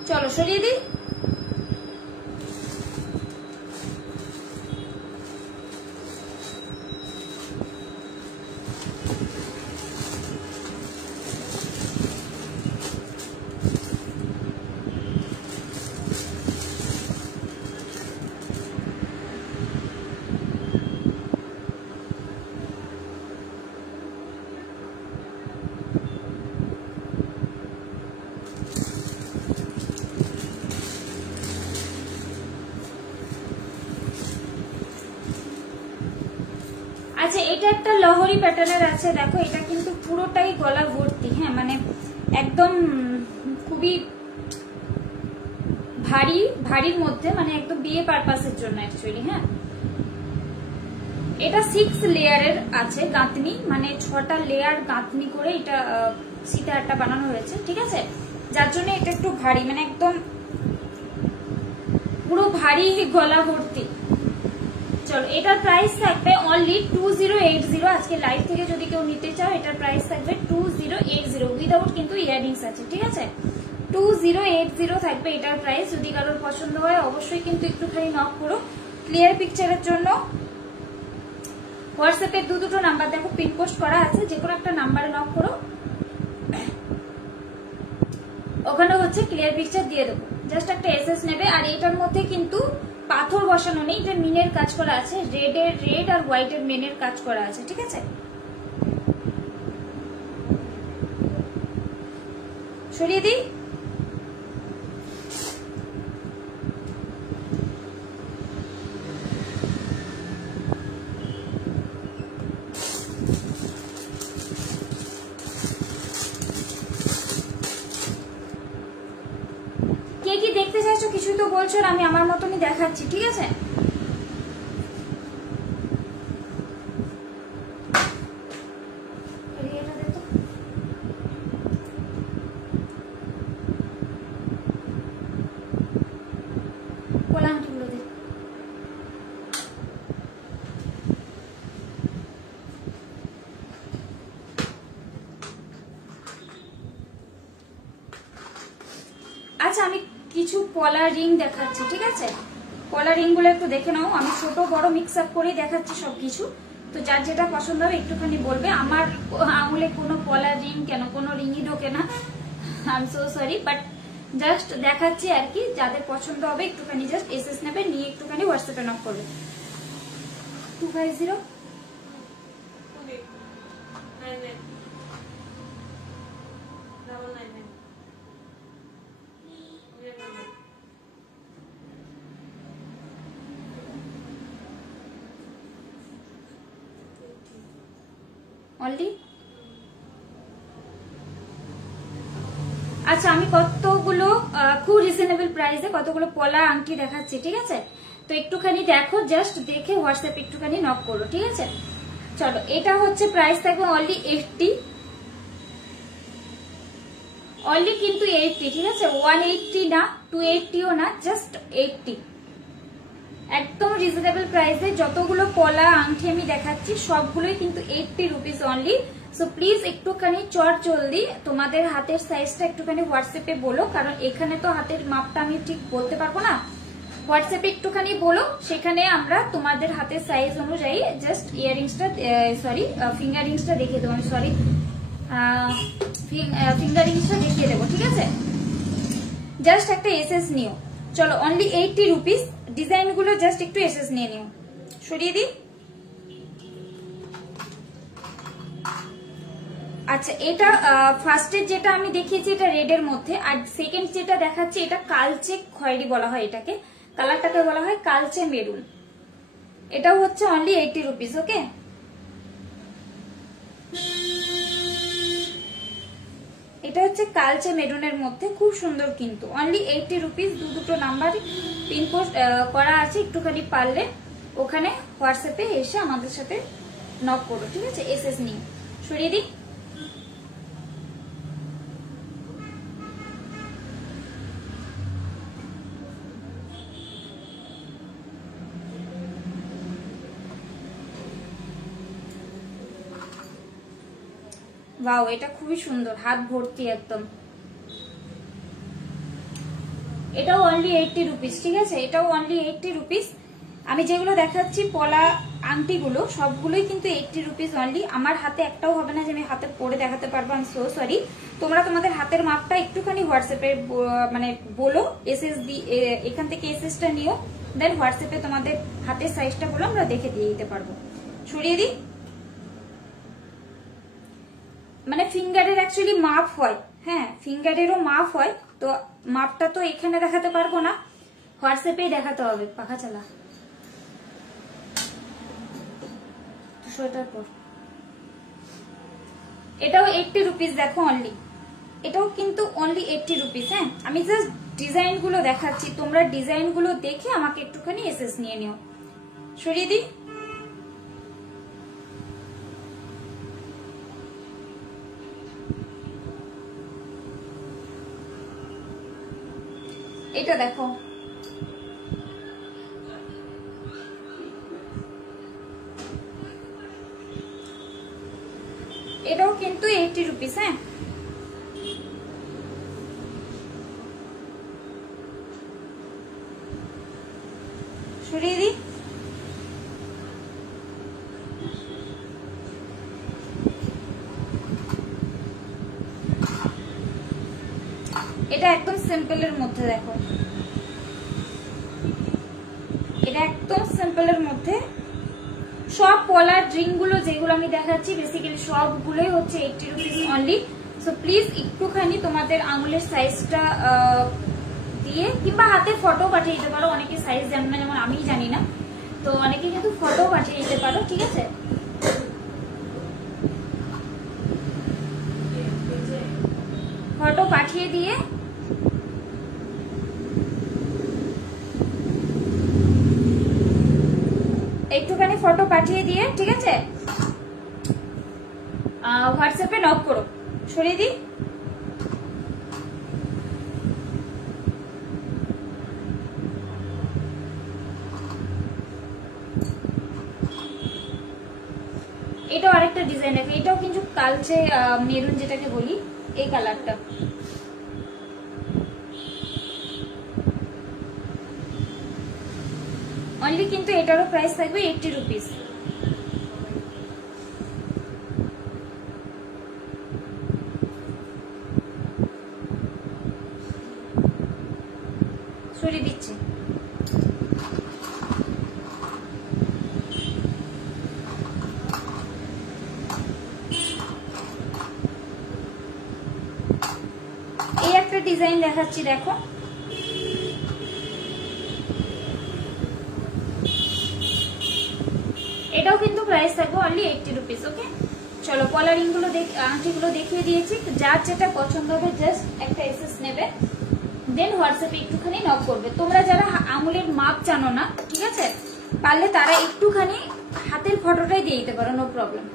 চলো সরিয়ে দিই। আচ্ছা, এটা একটা লহরি প্যাটার্নের আছে, দেখো এটা কিন্তু পুরোটাই গলা ভর্তি। হ্যাঁ, মানে একদম খুবই ভারীর মধ্যে, মানে একদম বিয়ে পারপাসের জন্য অ্যাকচুয়ালি। হ্যাঁ, এটা 6 লেয়ারের আছে গাঁথনি, মানে 6টা লেয়ার গাঁথনি করে এটা সীতাহারটা বানানো হয়েছে, ঠিক আছে? যার জন্য এটা একটু ভারী, মানে একদম পুরো ভারী গলা ভর্তি। চলো, এটার প্রাইস থাকবে অনলি 2080। আজকে লাইভ থেকে যদি কেউ নিতে চাও এটার প্রাইস থাকবে 2080 উইদাউট কিন্তু ইয়াররিংস আছে, ঠিক আছে? 2080 থাকবে এটার প্রাইস। যদি কারোর পছন্দ হয় অবশ্যই কিন্তু একটুখানি নক করো। ক্লিয়ার পিকচারের জন্য হোয়াটসঅ্যাপে দুটো নাম্বার দেখো পিন পোস্ট করা আছে, যে কোনো একটা নাম্বারে নক করো, ওখানে হচ্ছে ক্লিয়ার পিকচার দিয়ে দেবো। জাস্ট একটা এসএস নেবে। আর এটার মধ্যে কিন্তু পাথর বসানো নেই, এটা মিনের কাজ করা আছে, রেড আর হোয়াইটের মিনের কাজ করা আছে, ঠিক আছে? সরিয়ে দিই। কে কি দেখতে চাইছো কিছুই তো বলছো না, আমি আমার মতনই দেখাচ্ছি, ঠিক আছে? আচ্ছা, আমি কিছু পলা রিং দেখাচ্ছি, ঠিক আছে? পলা রিং গুলো একটু দেখে নাও। আমি ছোট বড় মিক্স আপ করে দেখাচ্ছি সবকিছু, তো যার যেটা পছন্দ হবে একটুখানি বলবে। আমার আঙুলে কোনো পলা রিং কেন, কোনো রিংই ঢোকে না, I am so sorry, but just দেখাচ্ছি আর কি। যাদের পছন্দ হবে একটুখানি জাস্ট এসএস নেবে, নিয়ে একটুখানি হোয়াটসঅ্যাপে নক করবে। 250 অনলি। আচ্ছা, আমি কতগুলো খুব রিজনেবল প্রাইসে কতগুলো পলা আংটি দেখাচ্ছি, ঠিক আছে? তো একটুখানি দেখো, জাস্ট দেখে হোয়াটসঅ্যাপ একটুখানি নক করো, ঠিক আছে? চলো, এটা হচ্ছে প্রাইস থাকবে অনলি 80, অনলি কিন্তু 80, ঠিক আছে? 180 না, 280ও না, জাস্ট 80, একদম রিজনেবল প্রাইসে যতগুলো পলা আংটি আমি দেখাচ্ছি সবগুলোই কিন্তু 80 রুপিস অনলি। সো প্লিজ একটুখানি চট জলদি তোমাদের হাতের সাইজটা একটুখানি হোয়াটসঅ্যাপে বলো, কারণ এখানে তো হাতের মাপটা আমি ঠিক বলতে পারবো না। হোয়াটসঅ্যাপে একটুখানি বলো, সেখানে আমরা তোমাদের হাতের সাইজ অনুযায়ী জাস্ট ইয়ারিংসটা সরি ফিঙ্গারিংসটা দেখিয়ে দেবো, সরি ফিঙ্গারিংসটা দেখিয়ে দেবো, ঠিক আছে? জাস্ট একটা এসএস নিও। চলো, অনলি 80 রুপিস। ডিজাইন গুলো জাস্ট একটু এসএস নিয়ে নিও। সরিয়ে দিই। আচ্ছা, এটা ফার্স্টের যেটা আমি দেখিয়েছি এটা রেড এর মধ্যে, আর সেকেন্ড যেটা দেখাচ্ছি এটা কালচে খয়েরি বলা হয়, এটাকে কালারটাকে বলা হয় কালচে মেরুন। এটাও হচ্ছে অনলি 80 রুপিস। ওকে, এটা হচ্ছে কালচে মেরুনের মধ্যে, খুব সুন্দর কিন্তু, অনলি 80 রুপিস। দুটো নাম্বার পিনপোস্ট করা আছে, একটুখানি পারলে ওখানে হোয়াটসঅ্যাপে এসে আমাদের সাথে নক করো, ঠিক আছে? এসএস নিয়ে। সরিয়ে দিই। ওয়াও, এটা খুবই সুন্দর, হাত ভর্তি একদম। এটাও অনলি 80 রুপিস, ঠিক আছে? এটাও অনলি 80 রুপিস। আমি যেগুলো দেখাচ্ছি পলা আংটিগুলো সবগুলোই কিন্তু 80 রুপিস অনলি। আমার হাতে একটাও হবে না যে আমি হাতে পরে দেখাতে পারবো, আমি সো সরি। তোমরা তোমাদের হাতের মাপটা একটুখানি হোয়াটসঅ্যাপে মানে বলো, এসএস এখান থেকে এসএসটা নিও, দেন হোয়াটসঅ্যাপে তোমাদের হাতের সাইজটা বলো, আমরা দেখে দিয়ে দিতে পারবো। সরিয়ে দিই। মানে ফিঙ্গারের অ্যাকচুয়ালি মাপ হয়, হ্যাঁ ফিঙ্গারেরও মাপ হয়, তো মাপটা তো এখানে দেখাতে পারবো না, হোয়াটসঅ্যাপেই দেখাতে হবে। পাখা চালা সোয়েটার পর। এটাও 80 রুপিস, দেখো অনলি, এটাও কিন্তু অনলি 80 রুপিস। হ্যাঁ, আমি জাস্ট ডিজাইন গুলো দেখাচ্ছি, তোমরা ডিজাইন গুলো দেখে আমাকে একটুখানি এসএস নিয়ে নিও। সরিয়ে দিই। এটা দেখো, এটাও কিন্তু 80 রুপিস। হ্যাঁ, সরিয়ে দিই। এটা একদম সিম্পলের মধ্যে, দেখো এটা একদম সিম্পলের মধ্যে। সব পলার ড্রিঙ্ক গুলো যেগুলো আমি দেখাচ্ছি বেসিক্যালি সবগুলোই হচ্ছে 80 রুপিস অনলি। সো প্লিজ একটুখানি তোমাদের আঙুলের সাইজটা দিয়ে কিংবা হাতে ফটো পাঠিয়ে দিতে পারো, অনেকে সাইজ জানে না, যেমন আমি জানি না, তো অনেকে কিন্তু ফটো পাঠিয়ে দিতে পারো, ঠিক আছে? ফটো পাঠিয়ে দিয়ে একটুখানি ফটো পাঠিয়ে দিয়ে, ঠিক আছে, হোয়াটসঅ্যাপে নক করো। সরিয়ে দিই। এটাও আরেকটা ডিজাইন আছে, এটাও কিন্তু কালচে মেরুন যেটাকে বলি, এই কালারটা। অনলি কিন্তু এটারও প্রাইস থাকবে 80 রুপিস। সরিয়ে দিচ্ছি। এই একটা ডিজাইন দেখাচ্ছি, দেখো এটাও কিন্তু প্রাইস থাকবে অনলি 80 রুপিস। ওকে, চলো কলারিং গুলো আংটিগুলো দেখিয়ে দিয়েছি। যার যেটা পছন্দ হবে জাস্ট একটা এসএস নেবে, দেন হোয়াটসঅ্যাপে একটুখানি নক করবে। তোমরা যারা আঙুলের মাপ জানো না, ঠিক আছে, পারলে তারা একটুখানি হাতের ফটোটাই দিয়ে দিতে পারো, নো প্রবলেম।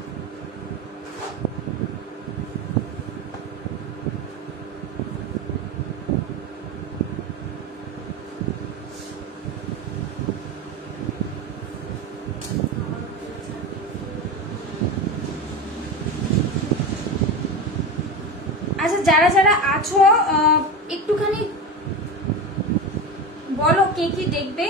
আচ্ছা, যারা যারা আছো একটুখানি বলো কে কি দেখবে।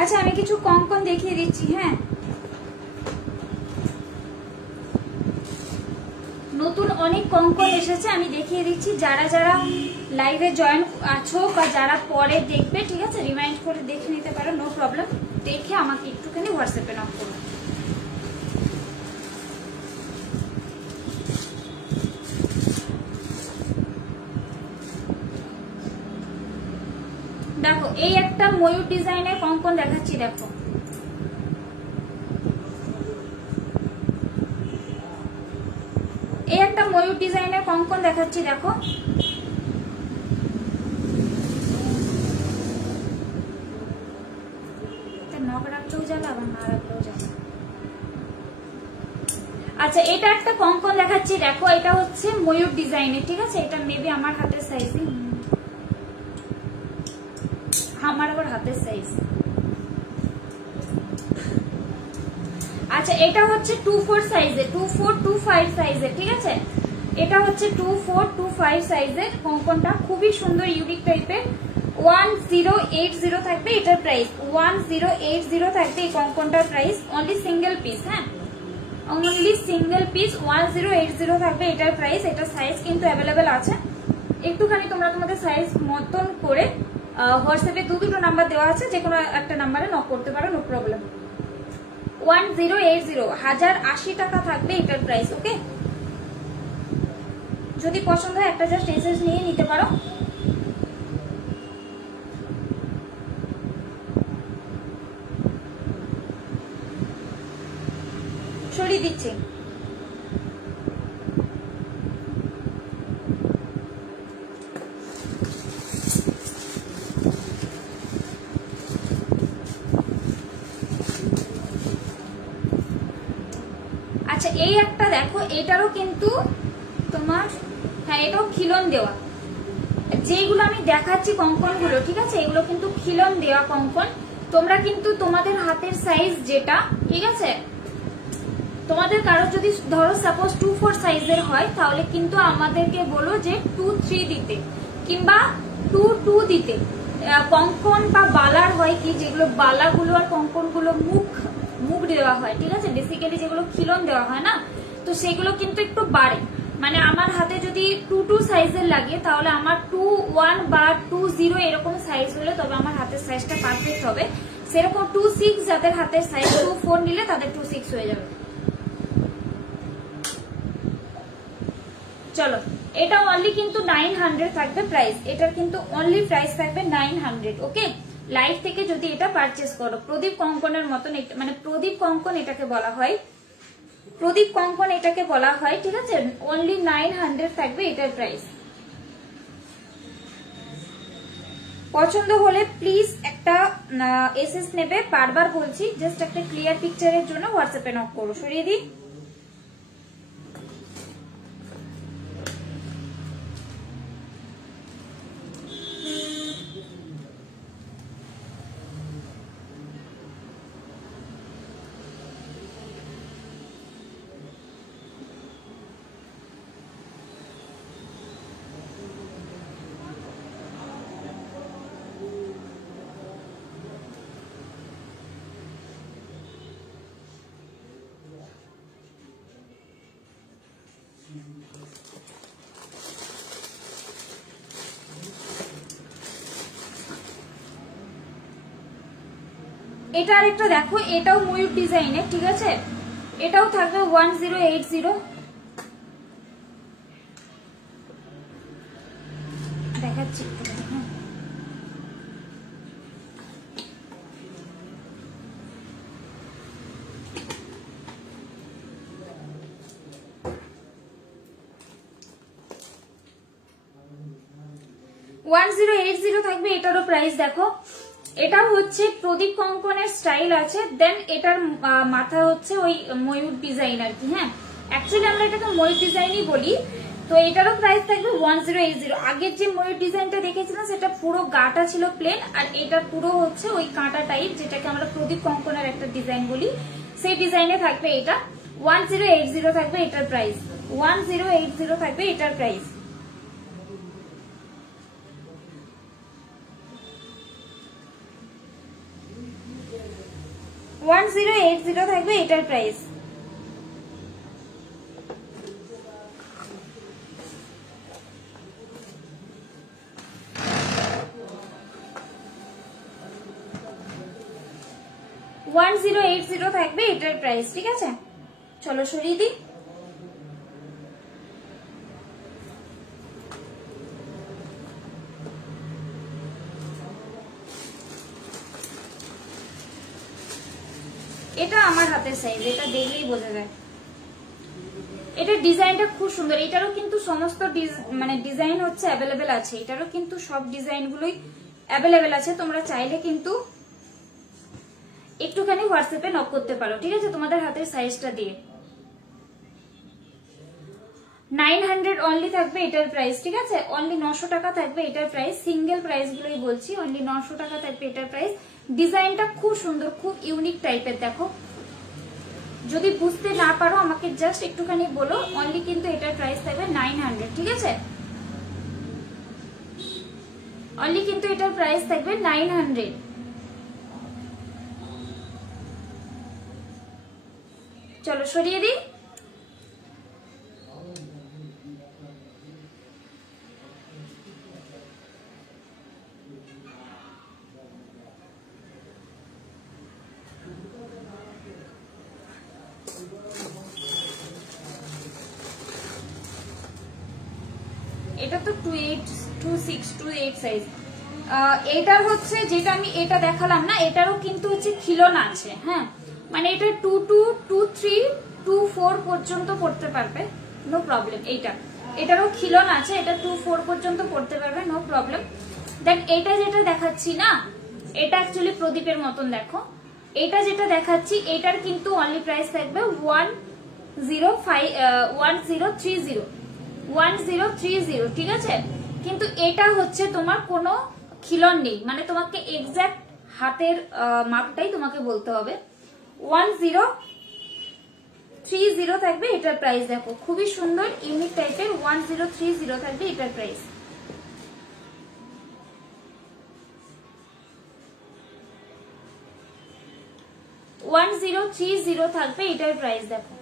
আচ্ছা, আমি কিছু কঙ্কন দেখিয়ে দিচ্ছি। হ্যাঁ, নতুন অনেক কঙ্কন এসেছে, আমি দেখিয়ে দিচ্ছি। যারা যারা লাইভে জয়েন আছো বা যারা পরে দেখবে, ঠিক আছে, রিমাইন্ড করে দেখে নিতে পারো, নো প্রবলেম। দেখে আমাকে একটুখানি হোয়াটসঅ্যাপে নক করো। দেখো এই একটা ময়ূর ডিজাইনের কঙ্কন দেখাচ্ছি, দেখো এই একটা ময়ূর ডিজাইনের কঙ্কন দেখাচ্ছি, দেখো নখ রাখলেও জ্বালা, আবার না রাখলেও জ্বালা। আচ্ছা, এটা একটা কঙ্কন দেখাচ্ছি, দেখো এটা হচ্ছে ময়ূর ডিজাইনের, ঠিক আছে, এটা মেবি আমার হাতের সাইজে, আমার আবার হাতের সাইজ। আচ্ছা, এটা হচ্ছে 24 সাইজে, 2425 সাইজে, ঠিক আছে, এটা হচ্ছে 2425 সাইজের কঙ্কনটা, খুবই সুন্দর ইউনিক টাইপের। 1080 থাকবে এটার প্রাইস, 1080 থাকবে এই কঙ্কনটার প্রাইস, অনলি সিঙ্গেল পিস। হ্যাঁ, অনলি সিঙ্গেল পিস 1080 থাকবে এটার প্রাইস। এটা সাইজ কিন্তু অ্যাভেলেবেল আছে, একটুখানি তোমরা তোমাদের সাইজ মতন করে হোয়াটসঅ্যাপে দুটো নাম্বার দেওয়া আছে, যে কোনো একটা নাম্বারে নক করতে পারো, নো প্রবলেম। 1080 1080 টাকা থাকবে এটার প্রাইস। ওকে, যদি পছন্দ হয় একটা জাস্ট এসএস নিয়ে নিতে পারো। সরিয়ে দিচ্ছি। আচ্ছা, এই একটা দেখো, এটারও কিন্তু তোমার, হ্যাঁ এটাও খিলন দেওয়া। যেগুলো আমি দেখাচ্ছি কঙ্কন গুলো, ঠিক আছে, এগুলো কিন্তু খিলন দেওয়া কঙ্কন। তোমরা কিন্তু তোমাদের হাতের সাইজ যেটা, ঠিক আছে, তোমাদের কারো যদি ধরো সাপোজ 24 সাইজের হয়, তাহলে কিন্তু আমাদেরকে বলো যে 23 দিতে কিংবা 22 দিতে। কঙ্কন বা বালার হয় কি, যেগুলো বালাগুলো আর কঙ্কন গুলো মুখ দেওয়া হয়, ঠিক আছে, বেসিক্যালি যেগুলো খিলন দেওয়া হয় না, তো সেগুলো কিন্তু একটু বাড়ে। মানে আমার হাতে যদি 22 সাইজের লাগে, তাহলে আমার 21 বা 20 এরকম সাইজ হলে তবে আমার হাতের সাইজটা পারফেক্ট হবে। সেরকম 26 যাদের হাতের সাইজ, 24 নিলে তাদের 26 হয়ে যাবে। চলো, এটা অনলি কিন্তু 900 থাকবে প্রাইস, এটার কিন্তু অনলি প্রাইস থাকবে 900। ওকে, লাইভ থেকে যদি এটা পারচেস করো, প্রদীপ কঙ্কনের মতন, মানে প্রদীপ কঙ্কন এটাকে বলা হয়, প্রদীপ কঙ্কন এটাকে বলা হয়, ঠিক আছে, অনলি 900 থাকবে এটার প্রাইস। পছন্দ হলে প্লিজ একটা এসএস নেবে, বারবার বলছি, জাস্ট একটা ক্লিয়ার পিকচারের জন্য হোয়াটসঅ্যাপে নক করো। সরিয়ে দিই। এটা আরেকটা দেখো, এটাও ময়ূর ডিজাইনের, ঠিক আছে, এটাও থাকবে 1080। দেখাচ্ছি 1080 থাকবে। এটারও প্রাইস দেখো, এটা হচ্ছে প্রদীপ কঙ্কনের স্টাইল আছে, দেন এটার মাথা হচ্ছে ওই ময়ূর ডিজাইন আর কি। হ্যাঁ, অ্যাকচুয়ালি আমরা এটাকে ময়ূর ডিজাইনই বলি। তো এটারও প্রাইস থাকবে 1080। আগের যে ময়ূর ডিজাইনটা দেখেছিলাম সেটা পুরো গাটা ছিল প্লেন, আর এটা পুরো হচ্ছে ওই কাঁটা টাইপ, যেটাকে আমরা প্রদীপ কঙ্কনের একটা ডিজাইন বলি, সেই ডিজাইনে থাকবে এটা। 1080 থাকবে এটার প্রাইস, 1080 থাকবে এটার প্রাইস। থাকবে এটার প্রাইস। থাকবে এটার প্রাইস, ঠিক আছে। চলো সরিয়ে দিই। এটা আমার হাতের সাইজ, এটা দেখলেই বোঝা যায়। এটা ডিজাইনটা খুব সুন্দর, এটারও কিন্তু সমস্ত মানে ডিজাইন হচ্ছে অ্যাভেলেবেল আছে, এটারও কিন্তু সব ডিজাইন গুলোই অ্যাভেলেবেল আছে। তোমরা চাইলে কিন্তু একটুখানি হোয়াটসঅ্যাপে নক করতে পারো, ঠিক আছে, তোমাদের হাতের সাইজটা দিয়ে। 900 অনলি থাকবে এটার প্রাইস, ঠিক আছে, অনলি 900 টাকা থাকবে এটার প্রাইস। সিঙ্গেল প্রাইস গুলোই বলছি, অনলি 900 টাকা থাকবে এটার প্রাইস। ডিজাইনটা খুব সুন্দর, খুব ইউনিক টাইপের। দেখো, যদি বুঝতে না পারো আমাকে জাস্ট একটুখানি বলো। অনলি কিন্তু এটার প্রাইস থাকবে 900, ঠিক আছে, অনলি কিন্তু এটার প্রাইস থাকবে 900। চলো সরিয়ে দিই। এটা তো 28 সাইজ। এটার হচ্ছে যেটা আমি এটা দেখালাম না, এটারও কিন্তু হচ্ছে খিলন আছে। হ্যাঁ, মানে এটা 22, 23, 24 পর্যন্ত পড়তে পারবে, নো প্রবলেম। এটারও খিলন আছে, এটা 24 পর্যন্ত পড়তে পারবে, নো প্রবলেম। দেখ, এটা যেটা দেখাচ্ছি না, এটা অ্যাকচুয়ালি প্রদীপের মতন। দেখো, এটা যেটা দেখাচ্ছি এটার কিন্তু অনলি প্রাইস থাকবে 1030, ঠিক আছে। কিন্তু এটা হচ্ছে তোমার কোনো খিলন নেই, মানে তোমাকে এক্সাক্ট হাতের মাপটাই তোমাকে বলতে হবে। 1030 থাকবে এটার প্রাইস। দেখো, খুবই সুন্দর ইউনিক টাইপের। 1030 থাকবে এটার প্রাইস। থাকবে এটার প্রাইস। দেখো,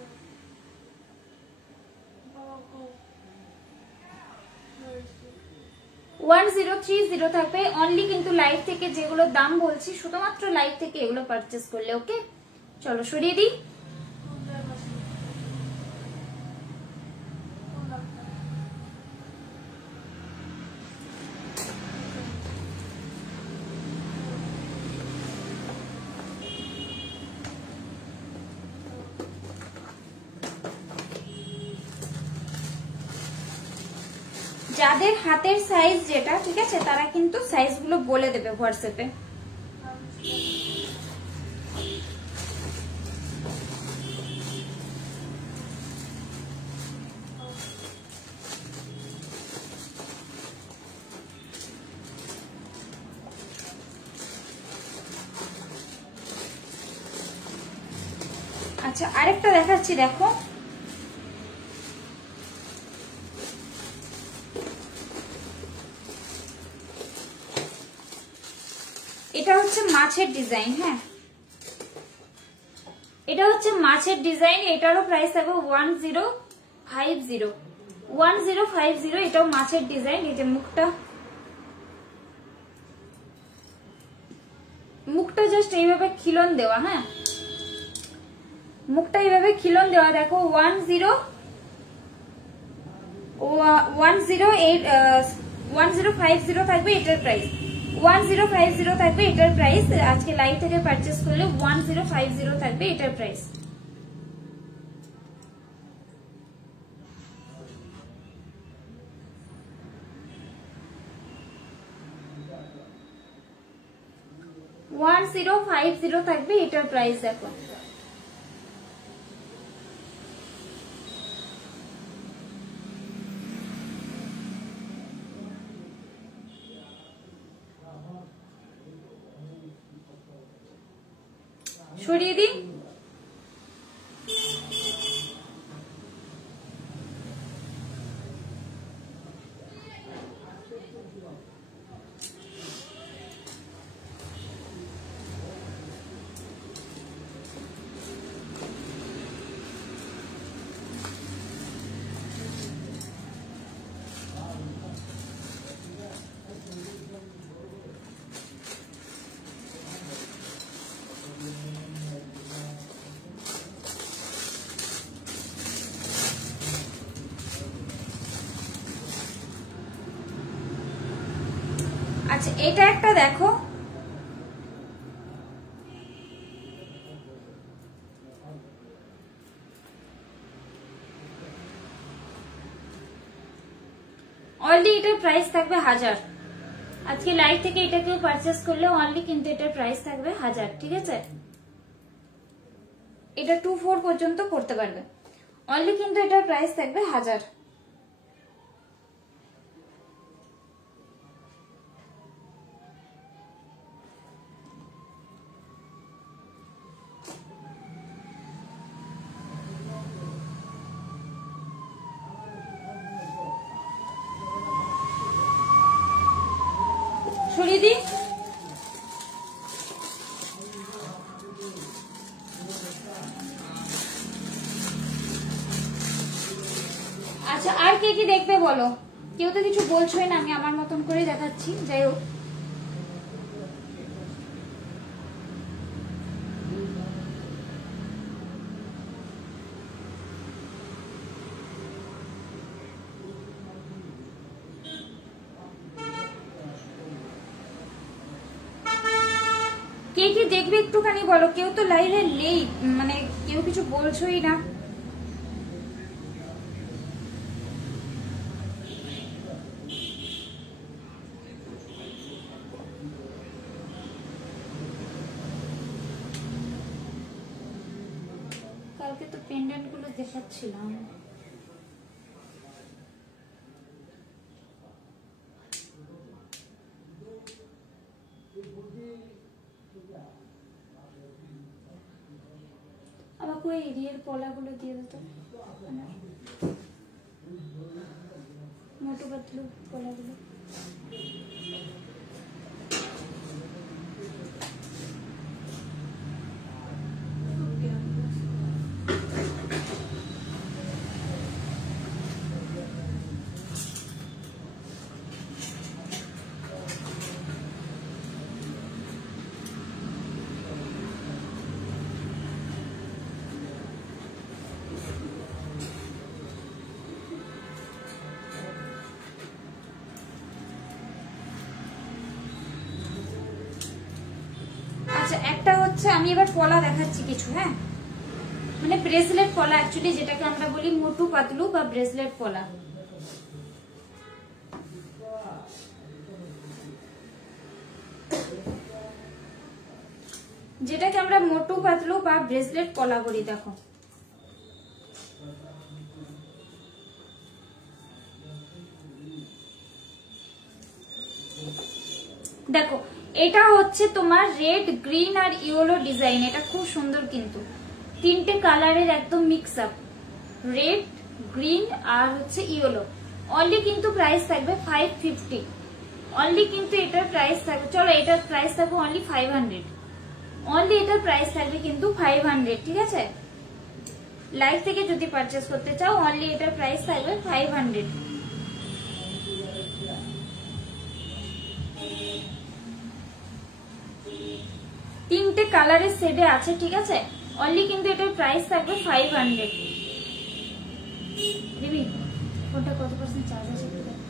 1030 থাকবে অনলি। কিন্তু লাইভ থেকে যেগুলো দাম বলছি, শুধুমাত্র লাইভ থেকে এগুলো পারচেস করলে। ওকে, চলো সরিয়ে দিই। যাদের হাতের সাইজ যেটা ঠিক আছে তারা কিন্তু সাইজ গুলো বলে দেবে হোয়াটসঅ্যাপে। আচ্ছা আরেকটা দেখাচ্ছি, দেখো এটা হচ্ছে মাছের ডিজাইন। হ্যাঁ এটা হচ্ছে মাছের ডিজাইন, এটারও প্রাইস থাকবে 1050 1050। এটাও মাছের ডিজাইন। এই যে মুখটা জাস্ট এইভাবে খিলন দেওয়া। হ্যাঁ মুখটা এইভাবে খিলন দেওয়া। দেখো 1050 থাকবে এটার প্রাইস। 1050 থাকবে এটার প্রাইস। আজকে লাইভ থেকে পারচেজ করলে 1050 থাকবে এটার প্রাইস। $1050 থাকবে এটার প্রাইস। দেখো সরিয়ে দিই। আচ্ছা এটা একটা দেখো, অলরেডি এটার প্রাইস থাকবে 1000। আজকে লাইভ থেকে এটা কেউ পারচেজ করলে অনলি কিন্তু এটার প্রাইস থাকবে 1000। ঠিক আছে এটা 24 পর্যন্ত করতে পারবে। অনলি কিন্তু এটার প্রাইস থাকবে 1000। সরিয়ে দিই। আচ্ছা আর কে কি দেখবে বলো? কেউ তো কিছু বলছোই না, আমি আমার মতন করে দেখাচ্ছি। যাই হোক কে কি দেখবে একটুখানি বলো। কেউ তো লাইভে নেই, মানে কেউ কিছু বলছোই না। কালকে তো পেন্ডেন্ট গুলো দেখাচ্ছিলাম। আমাকে ওই এরিয়ার পলাগুলো দিয়ে দিত, মোটো পাতলু পলাগুলো। আচ্ছা একটা হচ্ছে আমি এবার পলা দেখাচ্ছি কিছু। হ্যাঁ মানে ব্রেসলেট পলা, অ্যাকচুয়ালি যেটাকে আমরা বলি মোটু পাতলু বা ব্রেসলেট পলা। যেটাকে আমরা মোটু পাতলু বা ব্রেসলেট পলা বলি। দেখো দেখো এটা হচ্ছে তোমার রেড, গ্রিন আর ইয়েলো ডিজাইন। এটা খুব সুন্দর, কিন্তু তিনটে কালারের একদম মিক্স আপ, রেড, গ্রিন আর হচ্ছে ইয়েলো। অনলি কিন্তু প্রাইস থাকবে 550। অনলি কিন্তু এটার প্রাইস থাকবে, চলো এটার প্রাইস থাকবে অনলি 500। অনলি এটার প্রাইস থাকবে কিন্তু 500, ঠিক আছে? লাইভ থেকে যদি পারচেস করতে চাও অনলি এটার প্রাইস থাকবে 500। তিনটে কালারের শেডে আছে, ঠিক আছে? অনলি কিন্তু এটার প্রাইস থাকবে 500। দিবি কোনটা কত পার্সেন্ট চার্জ আছে একটু দেখো।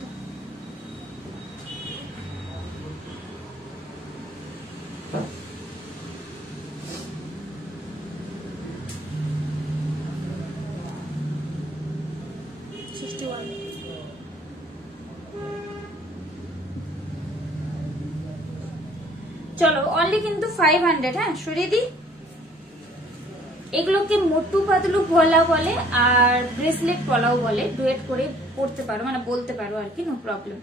চলো অনলি কিন্তু 500। হ্যাঁ সরিয়ে দিই। এগুলোকে মোটু পাতলু পলা বলে আর ব্রেসলেট পলাও বলে, ডুয়েট করে পড়তে পারো, মানে বলতে পারো আর কি, নো প্রবলেম।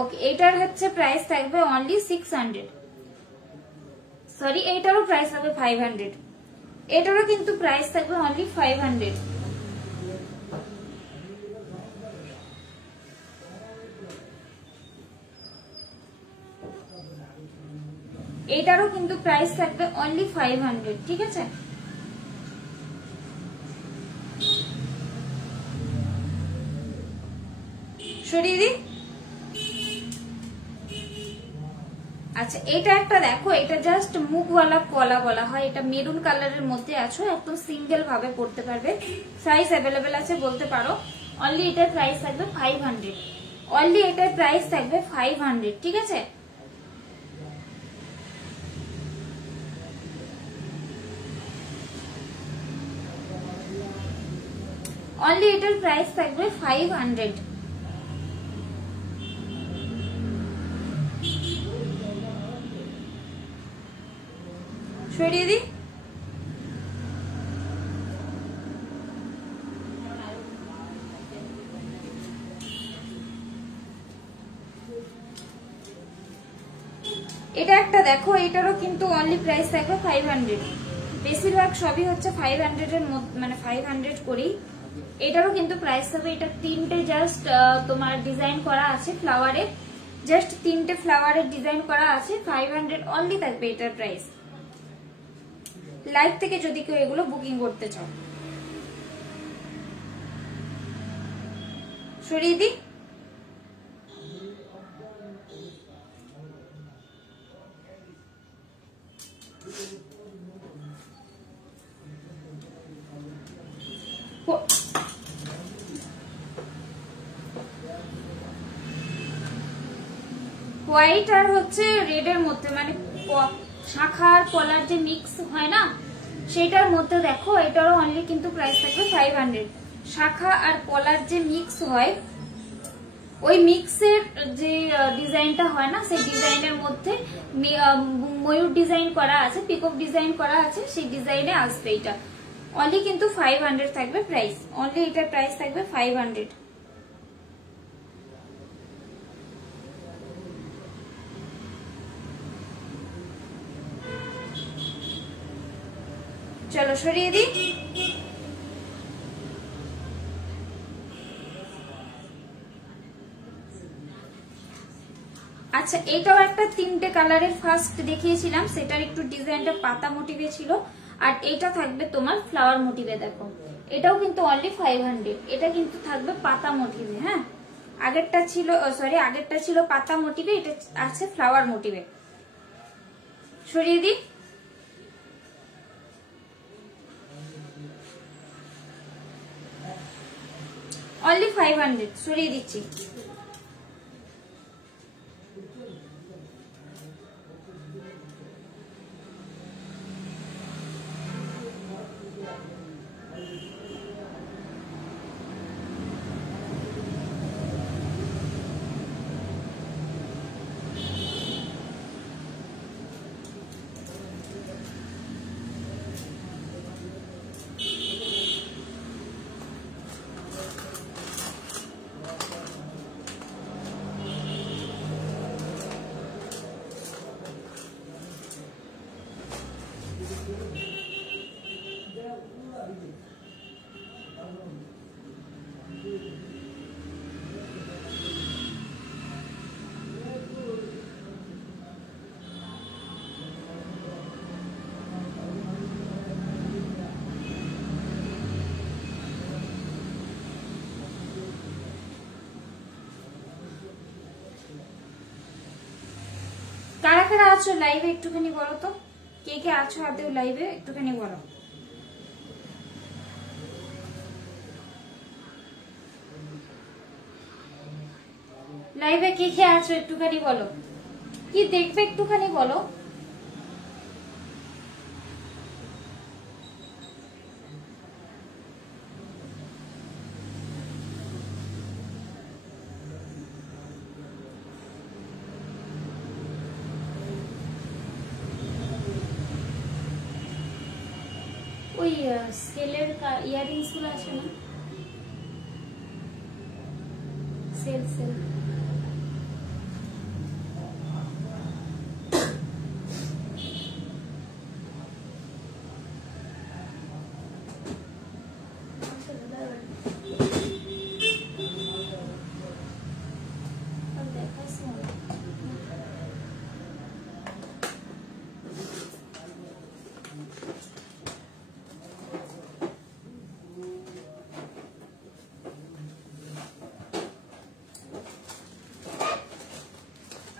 ওকে, এটার হচ্ছে প্রাইস থাকবে অনলি 600। সরি, এটারও প্রাইস থাকবে 500। এটারও কিন্তু প্রাইস থাকবে অনলি 500। এটারও কিন্তু প্রাইস থাকবে অনলি 500, ঠিক আছে? সরিয়ে দিই। আচ্ছা, এটা একটা দেখো, এটা জাস্ট মুখওয়ালা পলা বলা হয়। এটা মেরুন কালারের মধ্যে আছো, একদম সিঙ্গেল ভাবে পড়তে পারবে। সাইজ অ্যাভেলেবেল আছে বলতে পারো। অনলি এটার প্রাইস থাকবে 500। অনলি এটার প্রাইস থাকবে 500, ঠিক আছে? অনলি এটার প্রাইস থাকবে 500। সরিয়ে দিই। এটা একটা দেখো, এটারও কিন্তু অনলি প্রাইস থাকবে 500। বেশিরভাগ সবই হচ্ছে 500 এর মধ্যে, মানে 500 করেই। এটারও কিন্তু প্রাইস থাকবে। এটা তিনটে জাস্ট তোমার ডিজাইন করা আছে ফ্লাওয়ারের, জাস্ট তিনটে ফ্লাওয়ারের ডিজাইন করা আছে। 500 অনলি থাকবে এটার প্রাইস। লাইভ থেকে যদি কেউ এগুলো বুকিং করতে চাও। সরিয়ে দিই। হোয়াইট আর হচ্ছে রেড এর মধ্যে, মানে শাখা আর পলার যে মিক্স হয় না, সেটার মধ্যে দেখো এটারও অনলি কিন্তু প্রাইস থাকবে 500। শাখা আর পলার যে মিক্স হয়, ওই মিক্সের যে ডিজাইনটা হয় না, সেই ডিজাইনের মধ্যে ময়ূর ডিজাইন করা আছে, পিকক ডিজাইন করা আছে, সেই ডিজাইনে আসবে এটা। অনলি কিন্তু 500 থাকবে প্রাইস। অনলি এটার প্রাইস থাকবে 500। চলো সরিয়ে দিই। আচ্ছা, এটাও একটা তিনটে কালারের ফার্স্ট দেখিয়েছিলাম, সেটার একটু ডিজাইনটা পাতা মোটিভে ছিল, আর এটা থাকবে তোমার ফ্লাওয়ার মোটিভে। দেখো এটাও কিন্তু অনলি 500। এটা কিন্তু থাকবে পাতা মোটিভে। হ্যাঁ, আগেরটা ছিল পাতা মোটিভে, এটা আছে ফ্লাওয়ার মোটিভে। সরিয়ে দিই। অনলি 500। সরিয়ে দিচ্ছি। কারা কারা আছো লাইভে একটুখানি বলো তো, কে কে আছো আদৌ লাইভে একটুখানি বলো। লাইভে কে কে আছো একটুখানি বলো, কি দেখবে একটুখানি বলো। ওই স্কেলের ইয়ারিংস গুলো আছে না, সেল সেল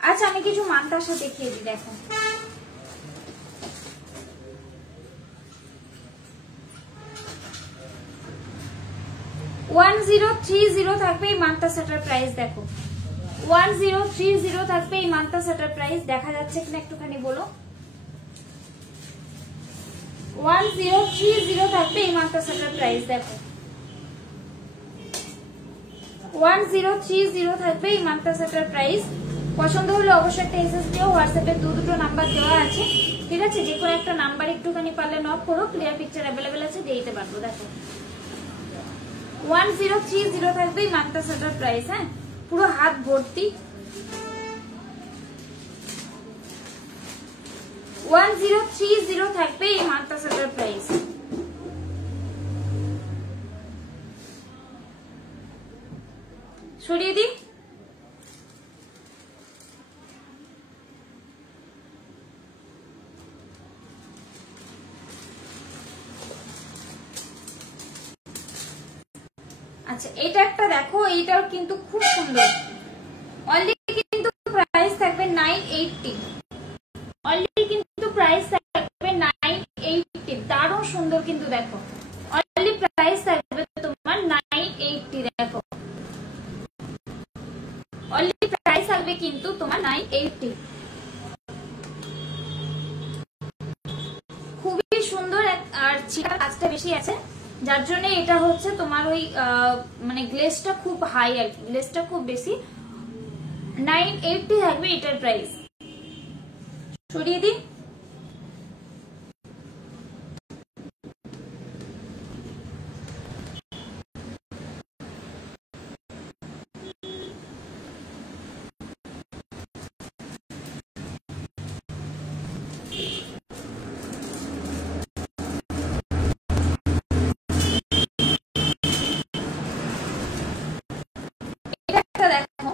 আচ্ছা আমি কিছু মানতাসা দেখিয়ে দিই, দেখো 1030 থাকবে এই মানতাসাটার প্রাইস। দেখো 1030 থাকবে এই মানতাসাটার প্রাইস, দেখা যাচ্ছে কিনা একটুখানি বলো। 1030 থাকবে এই মানতাসাটার প্রাইস। দেখো 1030 থাকবে এই মানতাসাটার প্রাইস। পছন্দ হলে অবশ্যই একটা এসএস দিও, হোয়াটসঅ্যাপে দুটো নাম্বার দেওয়া আছে, ঠিক আছে? যে কোনো একটা নাম্বার একটুখানি পারলে নক করো, ক্লিয়ার পিকচার অ্যাভেলেবেল আছে, দিয়ে দিতে পারবো। দেখো 1030 থাকবে এই মানতাসাটার প্রাইস। হ্যাঁ, পুরো হাত ভর্তি। 1030 থাকবে এই মানতাসাটার প্রাইস। সরিয়ে দিই। আচ্ছা এটা একটা দেখো, এইটাও কিন্তু খুব সুন্দর। অলরেডি কিন্তু প্রাইস থাকবে 980, অলরেডি কিন্তু প্রাইস থাকবে 980, দারুণ সুন্দর কিন্তু। দেখো অলরেডি প্রাইস থাকবে তোমার 980। দেখো অলরেডি প্রাইস থাকবে কিন্তু তোমার 980। খুবই সুন্দর, আর ছিটার কাজটা বেশি আছে, যার জন্য এটা হচ্ছে তোমার ওই মানে গ্লেজটা খুব হাই আর কি, গ্লেজটা খুব বেশি। 980 থাকবে এটার প্রাইস। সরিয়ে দিই। দেখো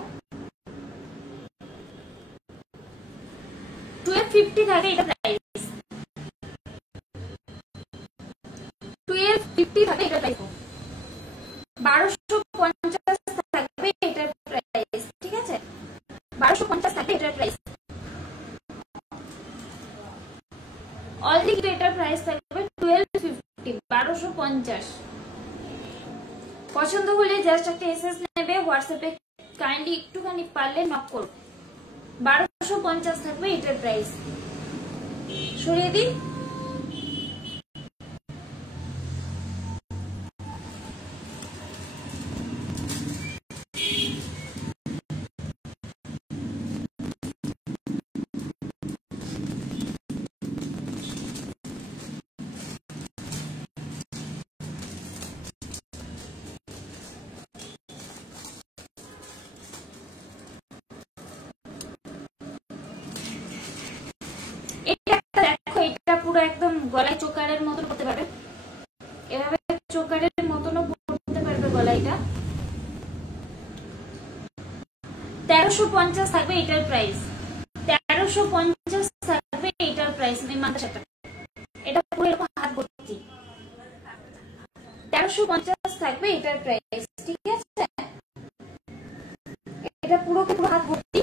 1250 থাকে এটা প্রাইস, 1250 থাকে এটা প্রাইস, 1250 থাকবে এটার প্রাইস, ঠিক আছে? 1250 থাকবে এটার প্রাইস। অলরেডি এটার প্রাইস থাকবে 1250, 1250। পছন্দ হলে জাস্ট একটা এসএস নেবে, হোয়াটসঅ্যাপে কাইন্ডলি একটুখানি পারলে নক করো। 1250 থাকবে এটার প্রাইস। সরিয়ে দিই। পুরো একদম গলায় চোকারের মতন করতে পারবে, এভাবে চোকারের মতনও করতে পারবে গলায়টা। 1350 থাকবে এটার প্রাইস, 1350 থাকবে এটার প্রাইস। এই মানতাসাটা এটা পুরো এরকম হাত ভর্তি, 1350 থাকবে এটার প্রাইস, ঠিক আছে? এটা পুরো হাত ভর্তি।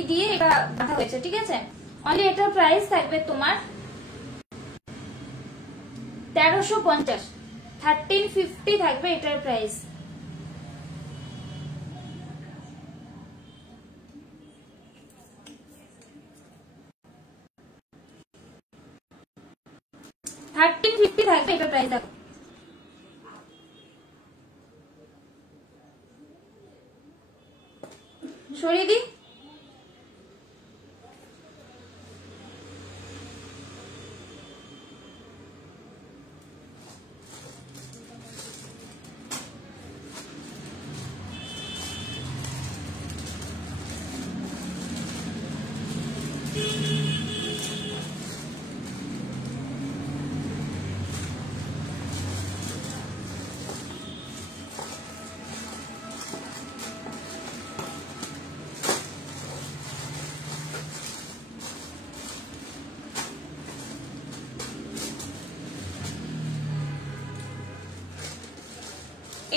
মিনি দিয়ে এটা বাঁধা হয়েছে, ঠিক আছে। অনলি এটার প্রাইস থাকবে তোমার 1350, 1350 থাকবে এটার প্রাইস। থাকবে এটার প্রাইস। দেখো সরিয়ে দিই।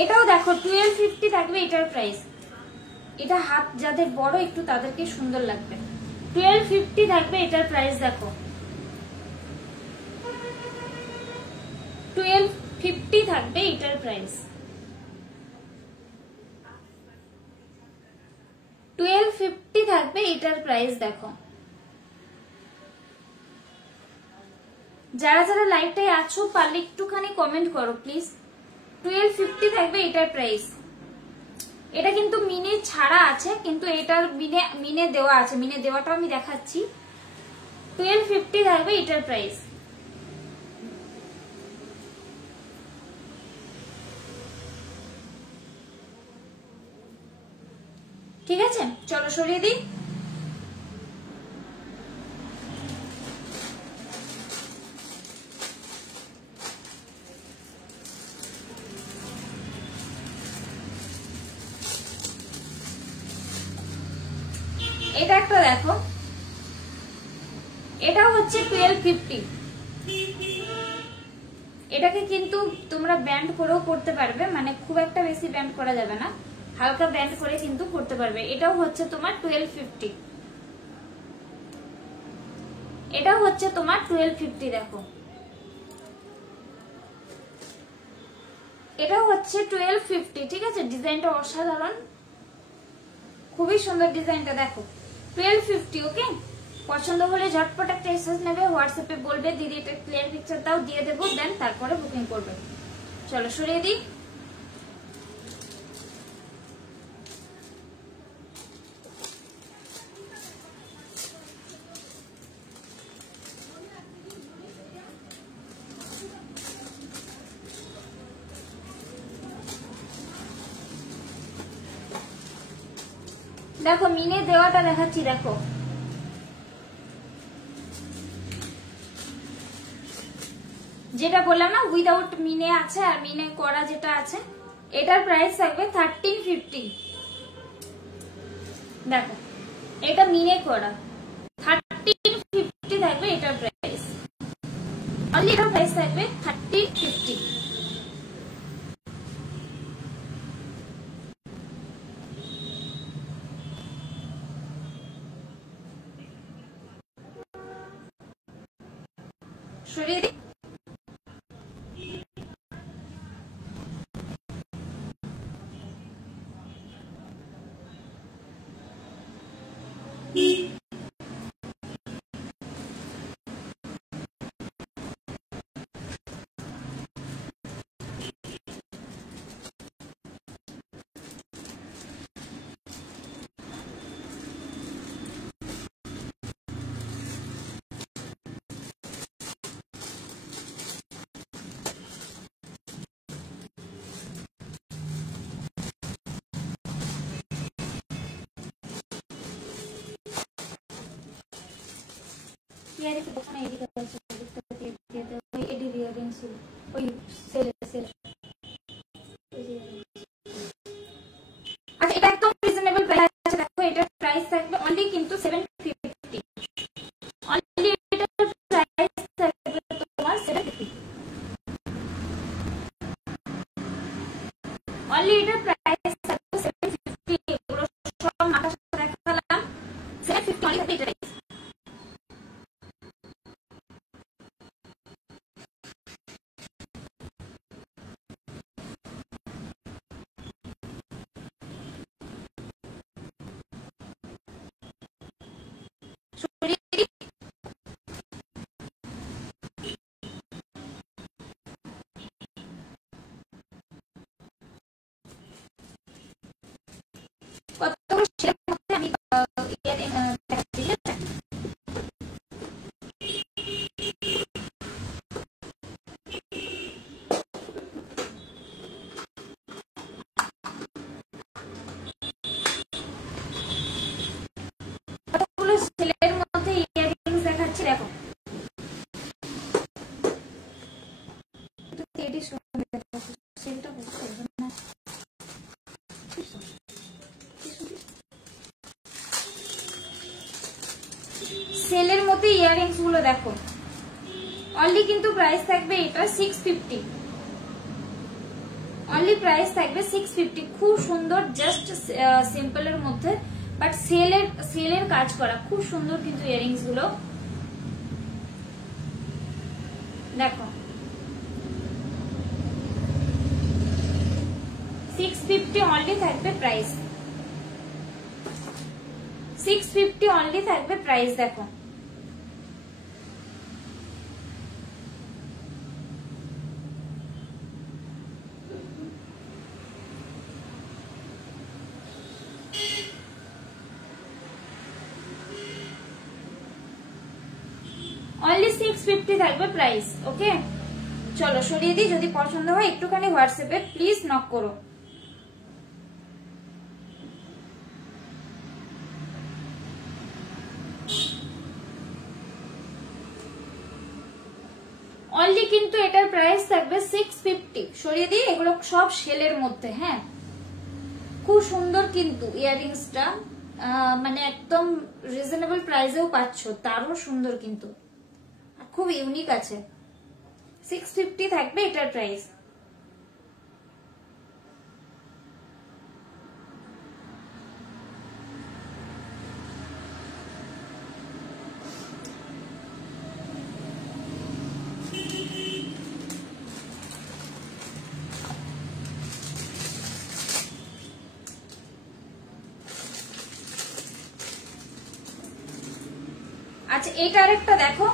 এটাও দেখো 1250 থাকবে এটার প্রাইস। এটা হাত যাদের বড় একটু তাদেরকে সুন্দর লাগবে। 1250 থাকবে এটার প্রাইস। দেখো 1250 থাকবে এটার প্রাইস। 1250 থাকবে এটার প্রাইস। দেখো যারা যারা লাইভটায় আছো পারলে একটুখানি কমেন্ট করো প্লিজ। 1250 থাকবে এটার প্রাইস। এটা কিন্তু মিনে ছাড়া আছে, কিন্তু এটার মিনে দেওয়া আছে, মিনে দেওয়াটা আমি দেখাচ্ছি। 1250 থাকবে এটার প্রাইস। ঠিক আছে, চলো সরিয়ে দিই। এটা একটা দেখো, এটাও হচ্ছে 1250। এটাকে কিন্তু তোমরা ব্যান্ড করেও করতে পারবে, মানে খুব একটা বেশি ব্যান্ড করা যাবে না, হালকা ব্যান্ড করে কিন্তু করতে পারবে। এটাও হচ্ছে তোমার 1250। এটাও হচ্ছে তোমার 1250। দেখো এটাও হচ্ছে 1250, ঠিক আছে। ডিজাইনটা অসাধারণ, খুবই সুন্দর ডিজাইনটা। দেখো 1250। ওকে, পছন্দ হলে ঝটপট একটা এসএস নেবে, হোয়াটসঅ্যাপে বলবে দিদি এটা ক্লিয়ার পিকচার দাও, দিয়ে দেবো, দেন তারপরে বুকিং করবে। চলো সরিয়ে দিই। দেখো মিনে দেওয়াটা দেখাচ্ছি। দেখো যেটা বললাম না উইদাউট মিনে আছে আর মিনে করা যেটা আছে, এটার প্রাইস থাকবে 1350। দেখো এটা মিনে করা 1350 থাকবে এটার প্রাইস। অনলি এটার প্রাইস থাকবে 1350। সরিয়ে দিই। এটা একদম রিজনেবল প্রাইস আছে। দেখো এটার প্রাইস থাকবে অনলি কিন্তু 750। অনলি এটার প্রাইস থাকবে তোমার 750। অনলি এটার প্রাইস থাকবে 750। এগুলো সব মাথার সাথে দেখালাম 750। সেলের মধ্যে ইয়াররিংস গুলো দেখো, অনলি কিন্তু প্রাইস থাকবে এটা 650, অনলি প্রাইস থাকবে 650। খুব সুন্দর, জাস্ট সিম্পল এর মধ্যে, বাট সেলের কাজ করা, খুব সুন্দর কিন্তু ইয়াররিংস গুলো দেখো। 650 অনলি থাকবে প্রাইস, 650 অনলি থাকবে প্রাইস দেখো। অনলি 650 থাকবে প্রাইস। ওকে, চলো সরিয়ে দিই, যদি পছন্দ হয় একটুখানি হোয়াটসঅ্যাপে প্লিজ নক করো। অনলি কিন্তু এটার প্রাইস থাকবে 650। সরিয়ে দিই, এগুলো সব সেলের মধ্যে। হ্যাঁ, খুব সুন্দর কিন্তু ইয়াররিংসটা, মানে একদম রিজনেবল প্রাইসেও পাচ্ছ, তারও সুন্দর কিন্তু, খুব ইউনিক আছে। 650 থাকবে এটার প্রাইস। আচ্ছা, এটা আরেকটা দেখো,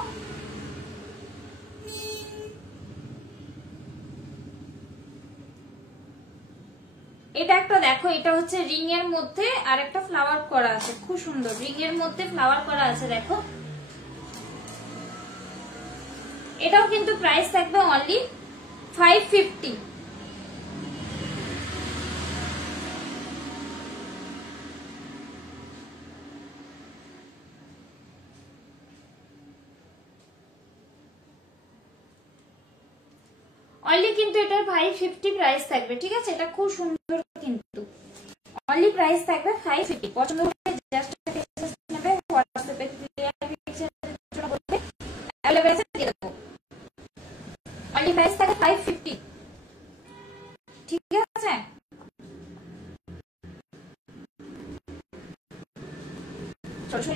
এটা একটা দেখো, এটা হচ্ছে রিং এর মধ্যে আর একটা ফ্লাওয়ার করা আছে, খুব সুন্দর রিং এর মধ্যে ফ্লাওয়ার করা আছে দেখো। এটাও কিন্তু প্রাইস থাকবে অনলি 550। অনলি কিন্তু এটার 550 প্রাইস থাকবে, ঠিক আছে? এটা খুব সুন্দর কিন্তু, অনলি প্রাইস থাকবে 550। পছন্দ হলে জাস্ট নেবে, হোয়াটসঅ্যাপে ক্লিয়ার পিকচারের জন্য বলবে, अवेलेबल আছে দিয়ে দেবো। অনলি প্রাইস থাকবে 550, ঠিক আছে? চলো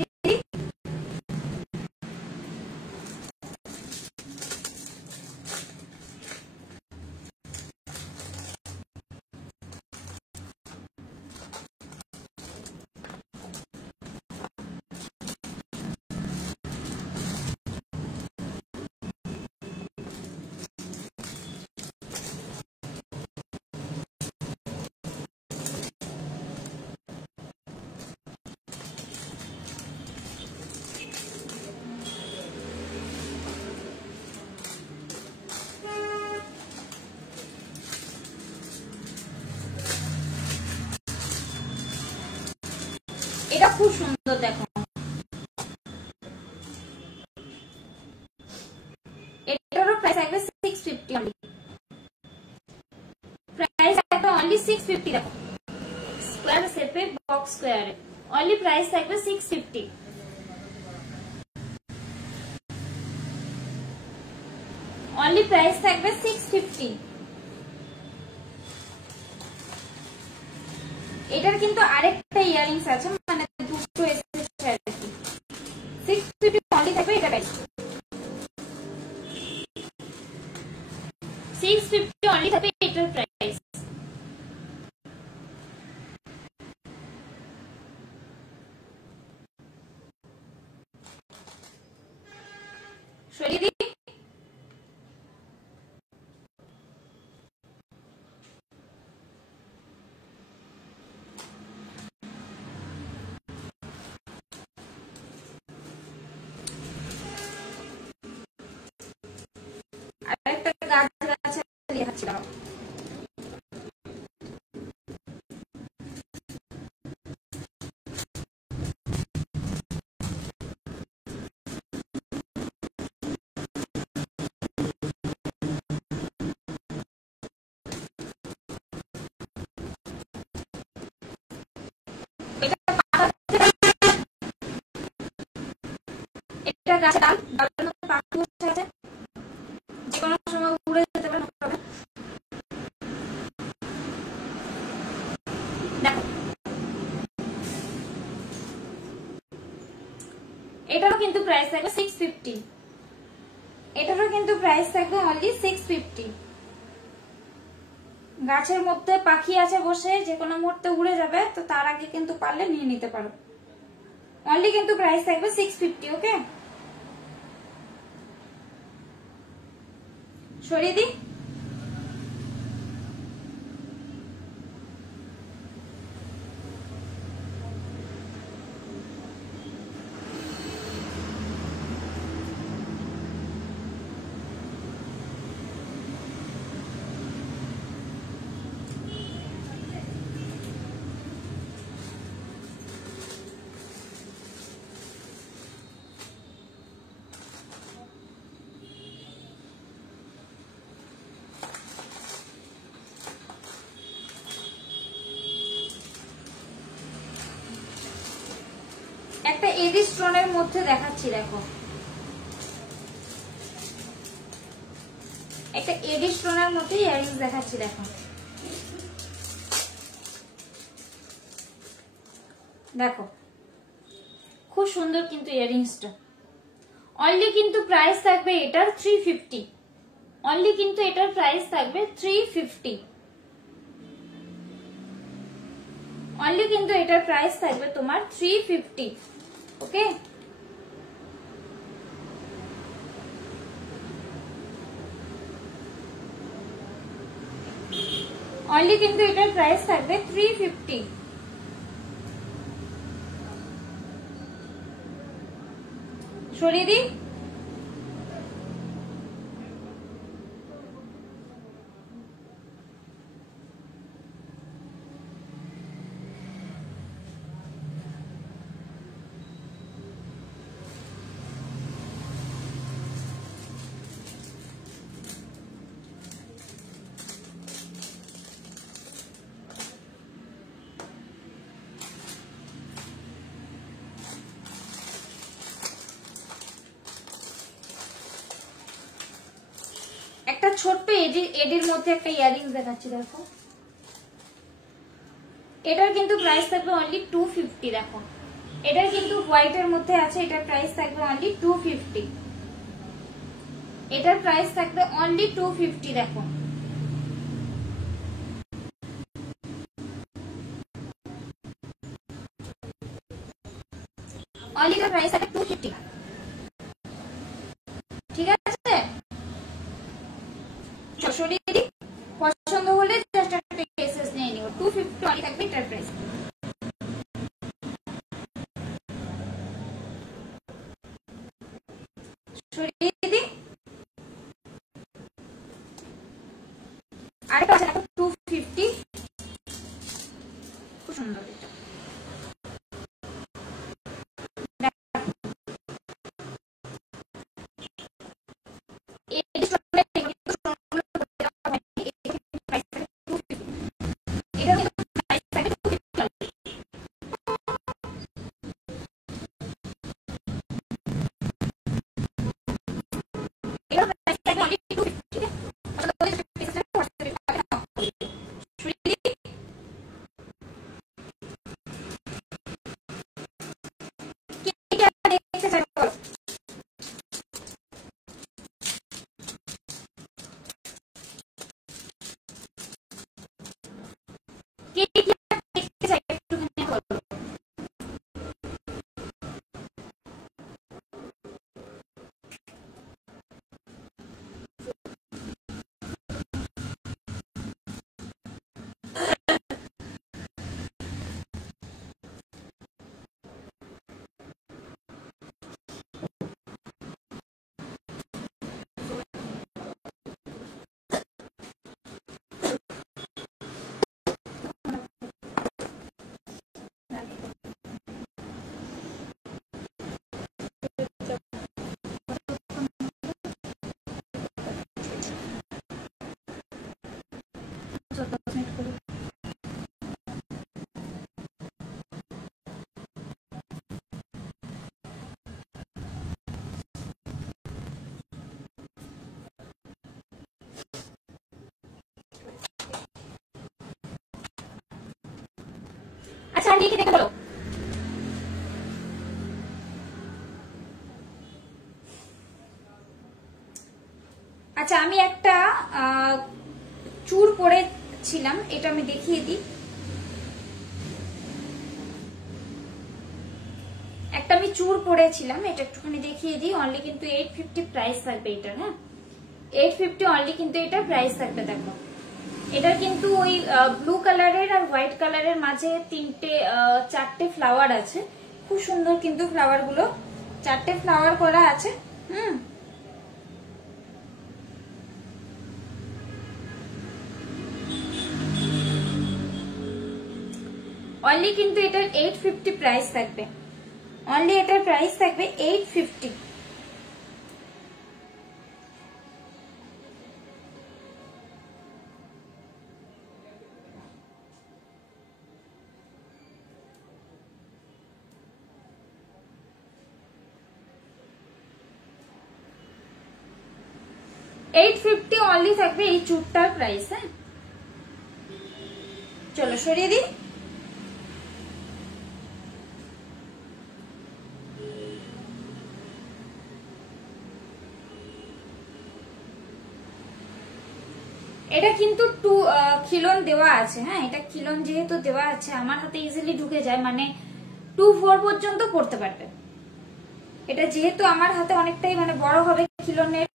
এটা খুব সুন্দর দেখো, এটারও প্রাইস থাকবে 650 অনলি, প্রাইস থাকবে অনলি 650 দেখো, স্কয়ার শেপে বক্স স্কয়ারে অনলি প্রাইস থাকবে 650। অনলি প্রাইস থাকবে 650। এটার কিন্তু আরেকটা ইয়াররিংস আছে, মানে দুটো এসেছে আর কি। 650 অনলি থাকবে এটা প্রাইস, 650 অনলি থাকবে এটার প্রাইস। সরিয়ে দিই, আরেকটা গাছ আছে দেখাচ্ছি দাও। গাছে ডাল, ডালের মধ্যে পাখি বসে আছে, যে কোনো সময় উড়ে যেতে পারে। দেখো এটারও কিন্তু প্রাইস থাকবে 650, এটারও কিন্তু প্রাইস থাকবে অনলি 650। গাছের মধ্যে পাখি আছে বসে, যে কোনো মুহূর্তে উড়ে যাবে, তো তার আগে কিন্তু পারলে নিয়ে নিতে পারো। অনলি কিন্তু প্রাইস থাকবে 650। ওকে, সরিয়ে দিই। একটা এডি স্টোনের মধ্যে দেখাচ্ছি, দেখো একটা এডি স্টোনের মধ্যে ইয়ারিংস দেখাচ্ছি। দেখো দেখো খুব সুন্দর কিন্তু ইয়ারিংসটা। অনলি কিন্তু প্রাইস থাকবে এটার 350, অনলি কিন্তু এটার প্রাইস থাকবে 350, অনলি কিন্তু এটার প্রাইস থাকবে তোমার 350। ওকে, অনলি কিন্তু এটার প্রাইস থাকবে 350। সরিয়ে দিই। একটা ছোট্ট এডির মধ্যে একটা ইয়ারিংস দেখাচ্ছি। দেখো এটার কিন্তু প্রাইস থাকবে অনলি 250। দেখো এটার কিন্তু হোয়াইটের মধ্যে আছে, এটার প্রাইস থাকবে অনলি 250, এটার প্রাইস থাকবে অনলি 250। দেখো অনলি এটার প্রাইস থাকবে 250। ঠিক আছে, সরিয়ে দিই। পছন্দ হলে জাস্ট একটা এসএস নিয়ে নিও। 250 অনলি থাকবে এটার প্রাইস। সরিয়ে দিই। আরেকটা আছে দেখো 250, খুব সুন্দর এটা। আচ্ছা আর কি দেখে বলো। আচ্ছা আমি একটা চুড় পরেছিলাম, এটা আমি দেখিয়ে দিই। একটা আমি চুড় পরেছিলাম, এটা একটুখানি দেখিয়ে দিই। অনলি কিন্তু 850 প্রাইস থাকবে এটার। হ্যাঁ 850 অনলি কিন্তু এটা প্রাইস থাকবে। দেখো এটার কিন্তু ওই ব্লু কালারের আর হোয়াইট কালারের মাঝে চারটে ফ্লাওয়ার আছে। খুব সুন্দর কিন্তু ফ্লাওয়ার গুলো, চারটে ফ্লাওয়ার করা আছে। অনলি কিন্তু এটার 850 প্রাইস থাকবে। অনলি এটার প্রাইস থাকবে 850। $850 অনলি থাকবে এই চুটটার প্রাইস। হ্যাঁ চলো সরিয়ে দিই। এটা কিন্তু খিলন দেওয়া আছে। হ্যাঁ এটা খিলন যেহেতু দেওয়া আছে আমার হাতে ইজিলি ঢুকে যায়, মানে 2-4 পর্যন্ত পড়তে পারবে। এটা যেহেতু আমার হাতে অনেকটাই মানে বড় হবে খিলনের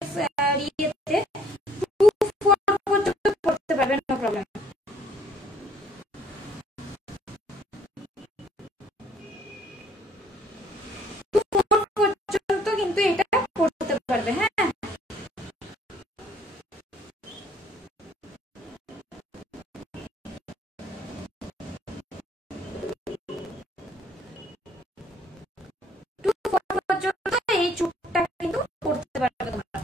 ইয়েতে, 2-4 পর্যন্ত পড়তে পারবে, নো প্রবলেম। পর্যন্ত কিন্তু এটা পড়তে পারবে। হ্যাঁ পর্যন্ত এই চুপটা কিন্তু পড়তে পারবে তোমরা।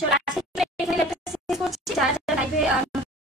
চলো আজকে এখানে শেষ করছি। যারা যারা লাইভে